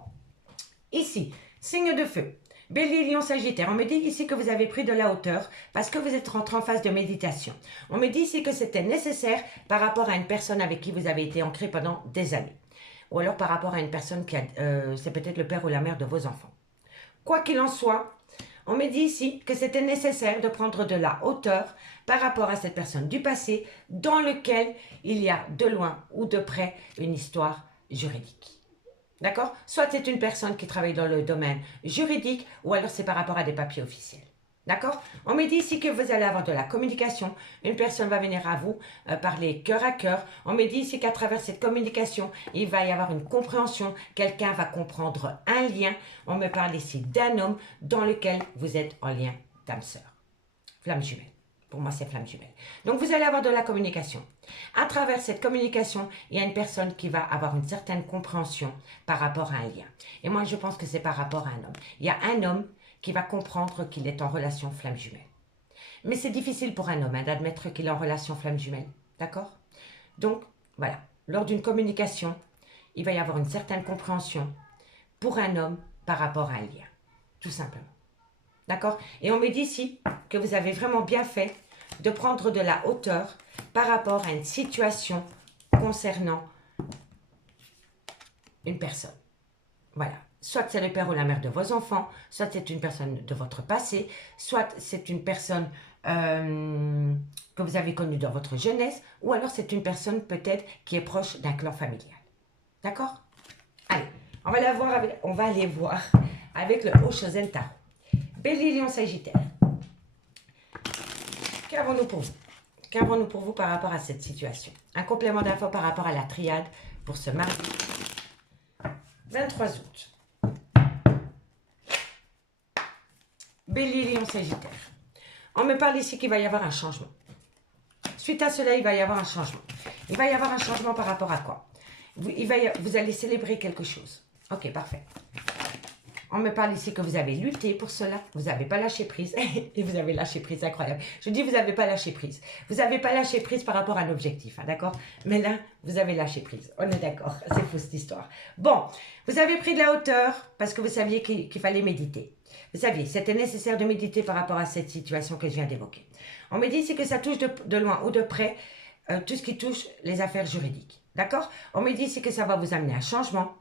ici, signe de feu. Bélier, Lion, Sagittaire, on me dit ici que vous avez pris de la hauteur parce que vous êtes rentré en phase de méditation. On me dit ici que c'était nécessaire par rapport à une personne avec qui vous avez été ancré pendant des années. Ou alors par rapport à une personne qui a, c'est peut-être le père ou la mère de vos enfants. Quoi qu'il en soit, on me dit ici que c'était nécessaire de prendre de la hauteur par rapport à cette personne du passé dans lequel il y a de loin ou de près une histoire juridique. D'accord? Soit c'est une personne qui travaille dans le domaine juridique ou alors c'est par rapport à des papiers officiels. D'accord? On me dit ici que vous allez avoir de la communication. Une personne va venir à vous parler cœur à cœur. On me dit ici qu'à travers cette communication, il va y avoir une compréhension. Quelqu'un va comprendre un lien. On me parle ici d'un homme dans lequel vous êtes en lien d'âme sœur. Flamme jumelle. Pour moi, c'est flamme jumelle. Donc, vous allez avoir de la communication. À travers cette communication, il y a une personne qui va avoir une certaine compréhension par rapport à un lien. Et moi, je pense que c'est par rapport à un homme. Il y a un homme qui va comprendre qu'il est en relation flamme jumelle. Mais c'est difficile pour un homme d'admettre qu'il est en relation flamme jumelle. D'accord? Donc, voilà. Lors d'une communication, il va y avoir une certaine compréhension pour un homme par rapport à un lien. Tout simplement. D'accord? Et on me dit ici que vous avez vraiment bien fait de prendre de la hauteur par rapport à une situation concernant une personne. Voilà. Soit c'est le père ou la mère de vos enfants, soit c'est une personne de votre passé, soit c'est une personne que vous avez connue dans votre jeunesse, ou alors c'est une personne peut-être qui est proche d'un clan familial. D'accord? Allez, on va aller voir avec le Oshozen Tarot. Bélier, Lion, Sagittaire. Qu'avons-nous pour vous? Qu'avons-nous pour vous par rapport à cette situation? Un complément d'info par rapport à la triade pour ce mardi 23 août. Bélier, Lion, Sagittaire. On me parle ici qu'il va y avoir un changement. Suite à cela, il va y avoir un changement. Il va y avoir un changement par rapport à quoi? Vous allez célébrer quelque chose. Ok, parfait. On me parle ici que vous avez lutté pour cela. Vous n'avez pas lâché prise. Et vous avez lâché prise, incroyable. Je dis vous n'avez pas lâché prise. Vous n'avez pas lâché prise par rapport à l'objectif, hein, d'accord? Mais là, vous avez lâché prise. On est d'accord. C'est fou cette histoire. Bon, vous avez pris de la hauteur parce que vous saviez qu'il fallait méditer. Vous saviez, c'était nécessaire de méditer par rapport à cette situation que je viens d'évoquer. On me dit ici que ça touche de loin ou de près tout ce qui touche les affaires juridiques. D'accord? On me dit ici que ça va vous amener à un changement,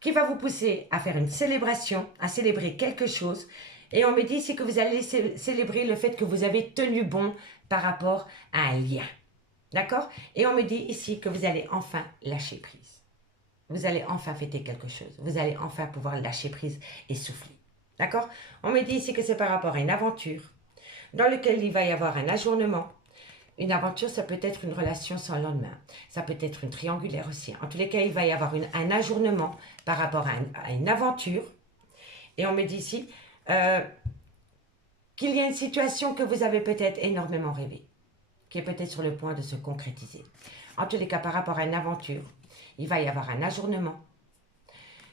qui va vous pousser à faire une célébration, à célébrer quelque chose. Et on me dit ici que vous allez célébrer le fait que vous avez tenu bon par rapport à un lien. D'accord? Et on me dit ici que vous allez enfin lâcher prise. Vous allez enfin fêter quelque chose. Vous allez enfin pouvoir lâcher prise et souffler. D'accord? On me dit ici que c'est par rapport à une aventure dans laquelle il va y avoir un ajournement. Une aventure, ça peut être une relation sans lendemain. Ça peut être une triangulaire aussi. En tous les cas, il va y avoir un ajournement par rapport à une aventure. Et on me dit ici qu'il y a une situation que vous avez peut-être énormément rêvé, qui est peut-être sur le point de se concrétiser. En tous les cas, par rapport à une aventure, il va y avoir un ajournement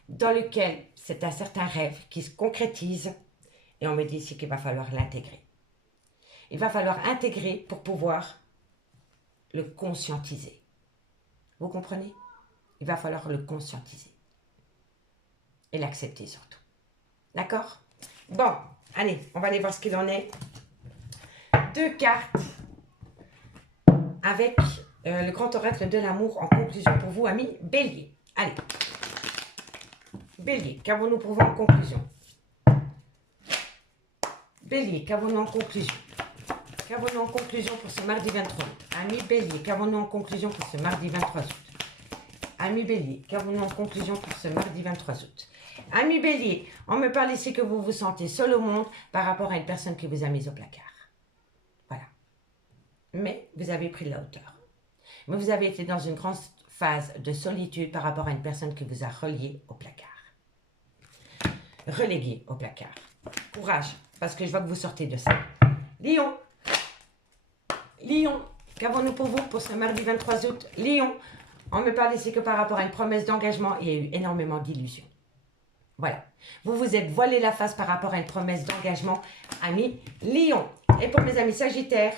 dans lequel c'est un certain rêve qui se concrétise. Et on me dit ici qu'il va falloir l'intégrer. Il va falloir intégrer pour pouvoir le conscientiser. Vous comprenez? Il va falloir le conscientiser. Et l'accepter surtout. D'accord? Bon, allez, on va aller voir ce qu'il en est. 2 cartes avec le grand oracle de l'amour en conclusion pour vous, amis Bélier. Allez. Bélier, qu'avons-nous pour vous en conclusion? Bélier, qu'avons-nous en conclusion? Qu'avons-nous en conclusion pour ce mardi 23 août? Amis Bélier, qu'avons-nous en conclusion pour ce mardi 23 août? Amis Bélier, qu'avons-nous en conclusion pour ce mardi 23 août? Amis Bélier, on me parle ici que vous vous sentez seul au monde par rapport à une personne qui vous a mis au placard. Voilà. Mais vous avez pris de la hauteur. Mais vous avez été dans une grande phase de solitude par rapport à une personne qui vous a relié au placard. Relégué au placard. Courage, parce que je vois que vous sortez de ça. Lion. Lion, qu'avons-nous pour vous pour ce mardi 23 août? Lion, on me parle ici que par rapport à une promesse d'engagement, il y a eu énormément d'illusions. Voilà. Vous vous êtes voilé la face par rapport à une promesse d'engagement, amis Lion. Et pour mes amis Sagittaires,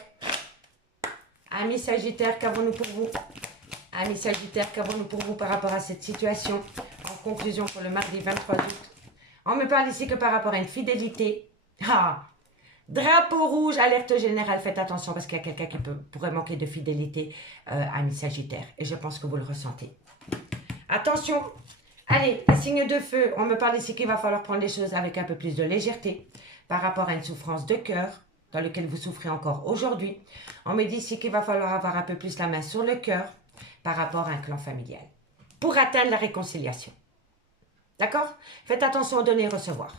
qu'avons-nous pour vous? Amis Sagittaires, qu'avons-nous pour vous par rapport à cette situation? En conclusion pour le mardi 23 août. On me parle ici que par rapport à une fidélité. Ah, drapeau rouge, alerte générale, faites attention parce qu'il y a quelqu'un qui pourrait manquer de fidélité à une Sagittaire. Et je pense que vous le ressentez. Attention, allez, les signes de feu, on me parle ici qu'il va falloir prendre les choses avec un peu plus de légèreté par rapport à une souffrance de cœur dans laquelle vous souffrez encore aujourd'hui. On me dit ici qu'il va falloir avoir un peu plus la main sur le cœur par rapport à un clan familial pour atteindre la réconciliation. D'accord? Faites attention au donner et recevoir.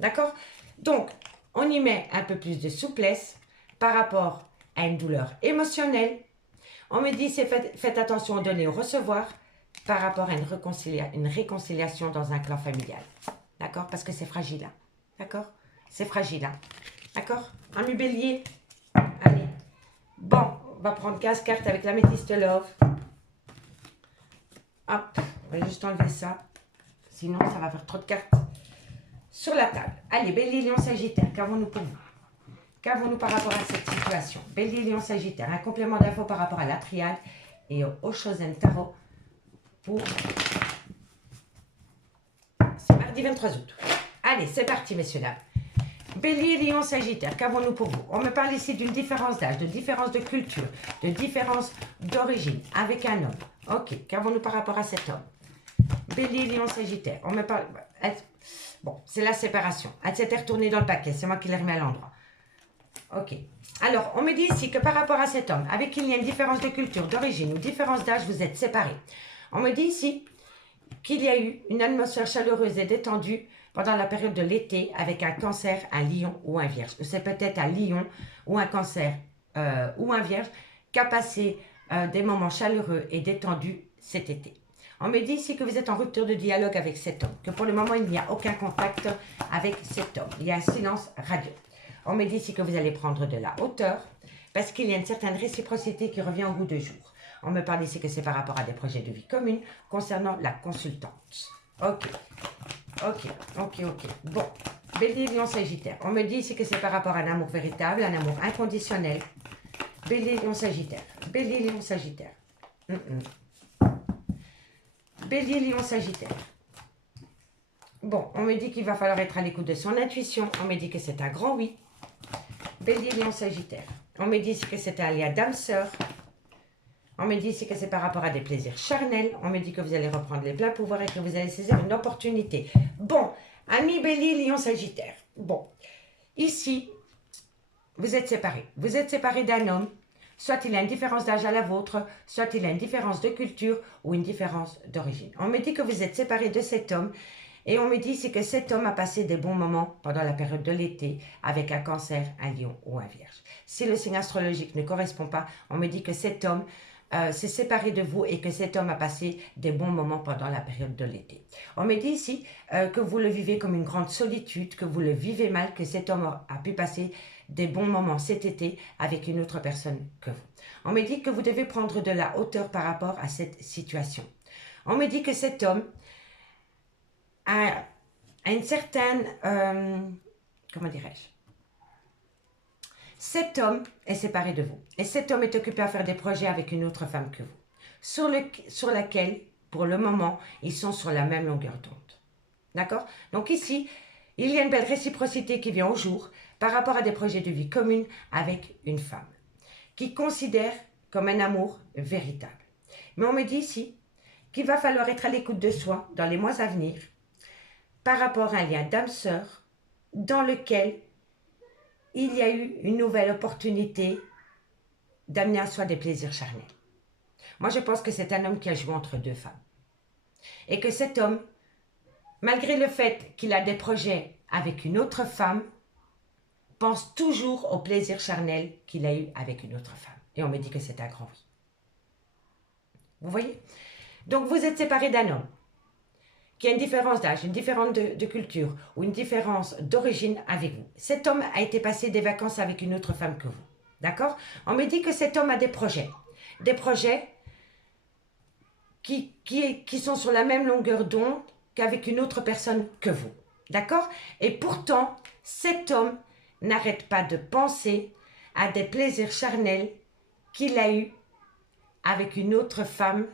D'accord? Donc, on y met un peu plus de souplesse par rapport à une douleur émotionnelle. On me dit, faites attention au donner et au recevoir par rapport à une réconciliation dans un clan familial. D'accord? Parce que c'est fragile. Hein? D'accord? C'est fragile. Hein? D'accord? Ami Bélier. Allez. Bon, on va prendre 15 cartes avec l'améthyste love. Hop, on va juste enlever ça. Sinon, ça va faire trop de cartes sur la table. Allez, Bélier, Lion, Sagittaire, qu'avons-nous pour vous? Qu'avons-nous par rapport à cette situation? Bélier, Lion, Sagittaire, un complément d'infos par rapport à la triade et au Chosen Tarot pour ce mardi 23 août. Allez, c'est parti, messieurs, dames. Bélier, Lion, Sagittaire, qu'avons-nous pour vous? On me parle ici d'une différence d'âge, de différence de culture, de différence d'origine avec un homme. Ok, qu'avons-nous par rapport à cet homme? Bélier, Lion, Sagittaire, on me parle... Bon, c'est la séparation. Elle s'était retournée dans le paquet, c'est moi qui l'ai remis à l'endroit. Ok. Alors, on me dit ici que par rapport à cet homme, avec qui il y a une différence de culture, d'origine ou différence d'âge, vous êtes séparés. On me dit ici qu'il y a eu une atmosphère chaleureuse et détendue pendant la période de l'été avec un cancer, un lion ou un vierge. C'est peut-être un lion ou un cancer ou un vierge qui a passé des moments chaleureux et détendus cet été. On me dit ici que vous êtes en rupture de dialogue avec cet homme, que pour le moment, il n'y a aucun contact avec cet homme. Il y a un silence radio. On me dit ici que vous allez prendre de la hauteur parce qu'il y a une certaine réciprocité qui revient au bout de jour. On me parle ici que c'est par rapport à des projets de vie commune concernant la consultante. Ok, ok, ok, ok. Bon, Bélier, Lion, Sagittaire. On me dit ici que c'est par rapport à un amour véritable, un amour inconditionnel. Bélier, Lion, Sagittaire. Bélier, Lion, Sagittaire. Bélier, Lion, Sagittaire. Bon, on me dit qu'il va falloir être à l'écoute de son intuition. On me dit que c'est un grand oui. Bélier, Lion, Sagittaire. On me dit ici que c'est un lien d'âme-sœur. On me dit ici que c'est par rapport à des plaisirs charnels. On me dit que vous allez reprendre les pleins pouvoirs et que vous allez saisir une opportunité. Bon, amis Bélier, Lion, Sagittaire. Bon, ici, vous êtes séparés. Vous êtes séparés d'un homme. Soit il a une différence d'âge à la vôtre, soit il a une différence de culture ou une différence d'origine. On me dit que vous êtes séparés de cet homme et on me dit c'est que cet homme a passé des bons moments pendant la période de l'été avec un cancer, un lion ou un vierge. Si le signe astrologique ne correspond pas, on me dit que cet homme s'est séparé de vous et que cet homme a passé des bons moments pendant la période de l'été. On me dit ici que vous le vivez comme une grande solitude, que vous le vivez mal, que cet homme a pu passer des bons moments cet été avec une autre personne que vous. On me dit que vous devez prendre de la hauteur par rapport à cette situation. On me dit que cet homme a une certaine... comment dirais-je? Cet homme est séparé de vous. Et cet homme est occupé à faire des projets avec une autre femme que vous. Sur laquelle, pour le moment, ils sont sur la même longueur d'onde. D'accord? Donc ici, il y a une belle réciprocité qui vient au jour par rapport à des projets de vie communes avec une femme qui considère comme un amour véritable. Mais on me dit ici qu'il va falloir être à l'écoute de soi dans les mois à venir par rapport à un lien d'âme-sœur dans lequel il y a eu une nouvelle opportunité d'amener à soi des plaisirs charnels. Moi, je pense que c'est un homme qui a joué entre deux femmes. Et que cet homme, malgré le fait qu'il a des projets avec une autre femme, pense toujours au plaisir charnel qu'il a eu avec une autre femme. Et on me dit que c'est un grand oui. Vous voyez? Donc, vous êtes séparés d'un homme qui a une différence d'âge, une différence de culture ou une différence d'origine avec vous. Cet homme a été passer des vacances avec une autre femme que vous. D'accord? On me dit que cet homme a des projets. Des projets qui sont sur la même longueur d'onde qu'avec une autre personne que vous. D'accord? Et pourtant, cet homme n'arrête pas de penser à des plaisirs charnels qu'il a eus avec une autre femme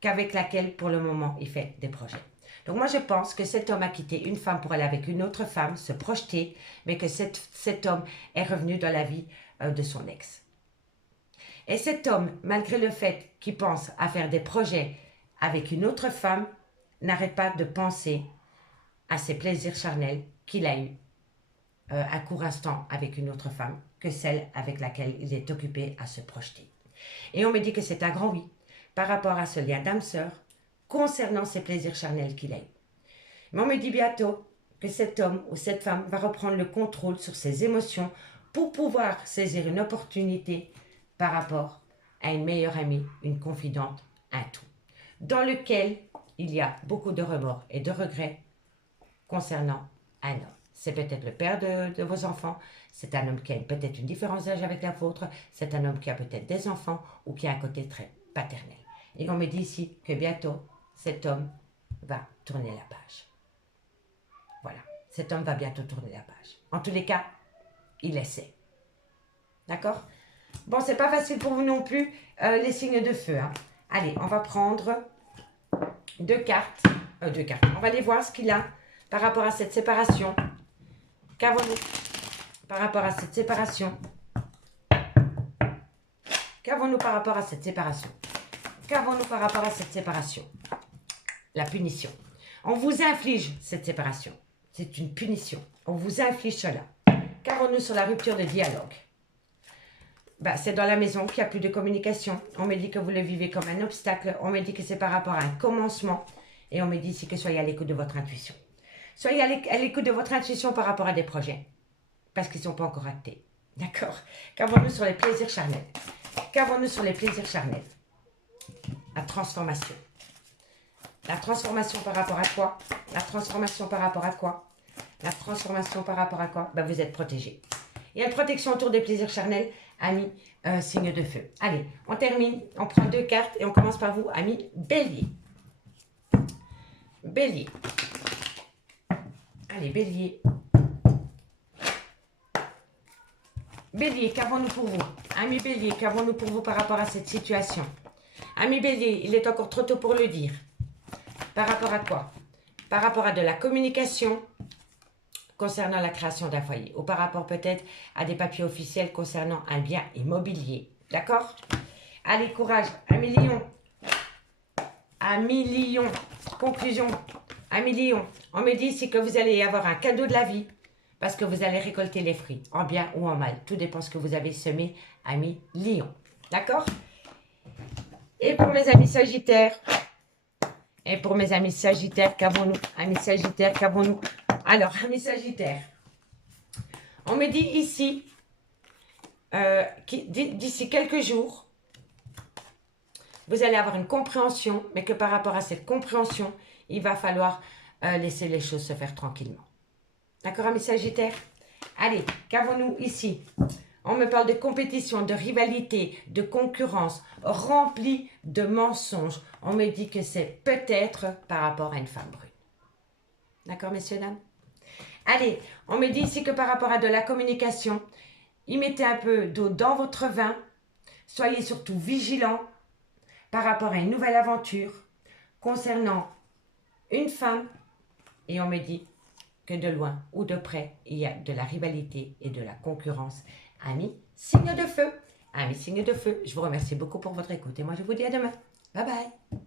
qu'avec laquelle, pour le moment, il fait des projets. Donc moi, je pense que cet homme a quitté une femme pour aller avec une autre femme, se projeter, mais que cet homme est revenu dans la vie de son ex. Et cet homme, malgré le fait qu'il pense à faire des projets avec une autre femme, n'arrête pas de penser à ses plaisirs charnels qu'il a eus à court instant avec une autre femme que celle avec laquelle il est occupé à se projeter. Et on me dit que c'est un grand oui par rapport à ce lien d'âme-sœur concernant ses plaisirs charnels qu'il a eus. Mais on me dit bientôt que cet homme ou cette femme va reprendre le contrôle sur ses émotions pour pouvoir saisir une opportunité par rapport à une meilleure amie, une confidente, un tout, dans lequel il y a beaucoup de remords et de regrets concernant un homme. C'est peut-être le père de vos enfants, c'est un homme qui a peut-être une différence d'âge avec la vôtre, c'est un homme qui a peut-être des enfants ou qui a un côté très paternel. Et on me dit ici que bientôt, cet homme va tourner la page. Voilà, cet homme va bientôt tourner la page. En tous les cas, il essaie. D'accord? Bon, c'est pas facile pour vous non plus, les signes de feu. Hein. Allez, on va prendre deux cartes. On va aller voir ce qu'il a par rapport à cette séparation. Qu'avons-nous par rapport à cette séparation? Qu'avons-nous par rapport à cette séparation? Qu'avons-nous par rapport à cette séparation? La punition. On vous inflige cette séparation. C'est une punition. On vous inflige cela. Qu'avons-nous sur la rupture de dialogue? C'est dans la maison qu'il n'y a plus de communication. On me dit que vous le vivez comme un obstacle. On me dit que c'est par rapport à un commencement. Et on me dit ici que soyez à l'écoute de votre intuition. Soyez à l'écoute de votre intuition par rapport à des projets. Parce qu'ils ne sont pas encore actés. D'accord? Qu'avons-nous sur les plaisirs charnels? Qu'avons-nous sur les plaisirs charnels? La transformation. La transformation par rapport à quoi? La transformation par rapport à quoi? La transformation par rapport à quoi? Vous êtes protégé. Il y a une protection autour des plaisirs charnels, amis, signe de feu. Allez, on termine, on prend deux cartes et on commence par vous, amis Bélier. Bélier. Allez, Bélier. Bélier, qu'avons-nous pour vous? Amis Bélier, qu'avons-nous pour vous par rapport à cette situation? Amis Bélier, il est encore trop tôt pour le dire. Par rapport à quoi? Par rapport à de la communication concernant la création d'un foyer. Ou par rapport peut-être à des papiers officiels concernant un bien immobilier. D'accord? Allez, courage. Amis Lion. Amis Lion. Conclusion. Amis Lion. On me dit ici que vous allez avoir un cadeau de la vie. Parce que vous allez récolter les fruits. En bien ou en mal. Tout dépend de ce que vous avez semé. Amis Lion. D'accord? Et pour mes amis Sagittaires. Et pour mes amis Sagittaires, qu'avons-nous? Amis Sagittaires, qu'avons-nous? Alors, amis Sagittaires, on me dit ici, d'ici quelques jours, vous allez avoir une compréhension, mais que par rapport à cette compréhension, il va falloir laisser les choses se faire tranquillement. D'accord, amis Sagittaires? Allez, qu'avons-nous ici? On me parle de compétition, de rivalité, de concurrence, remplie de mensonges. On me dit que c'est peut-être par rapport à une femme brune. D'accord, messieurs, dames? Allez, on me dit ici que par rapport à de la communication, y mettez un peu d'eau dans votre vin. Soyez surtout vigilants par rapport à une nouvelle aventure concernant une femme. Et on me dit que de loin ou de près, il y a de la rivalité et de la concurrence. Amis, signe de feu. Amis, signe de feu. Je vous remercie beaucoup pour votre écoute et moi je vous dis à demain. Bye bye.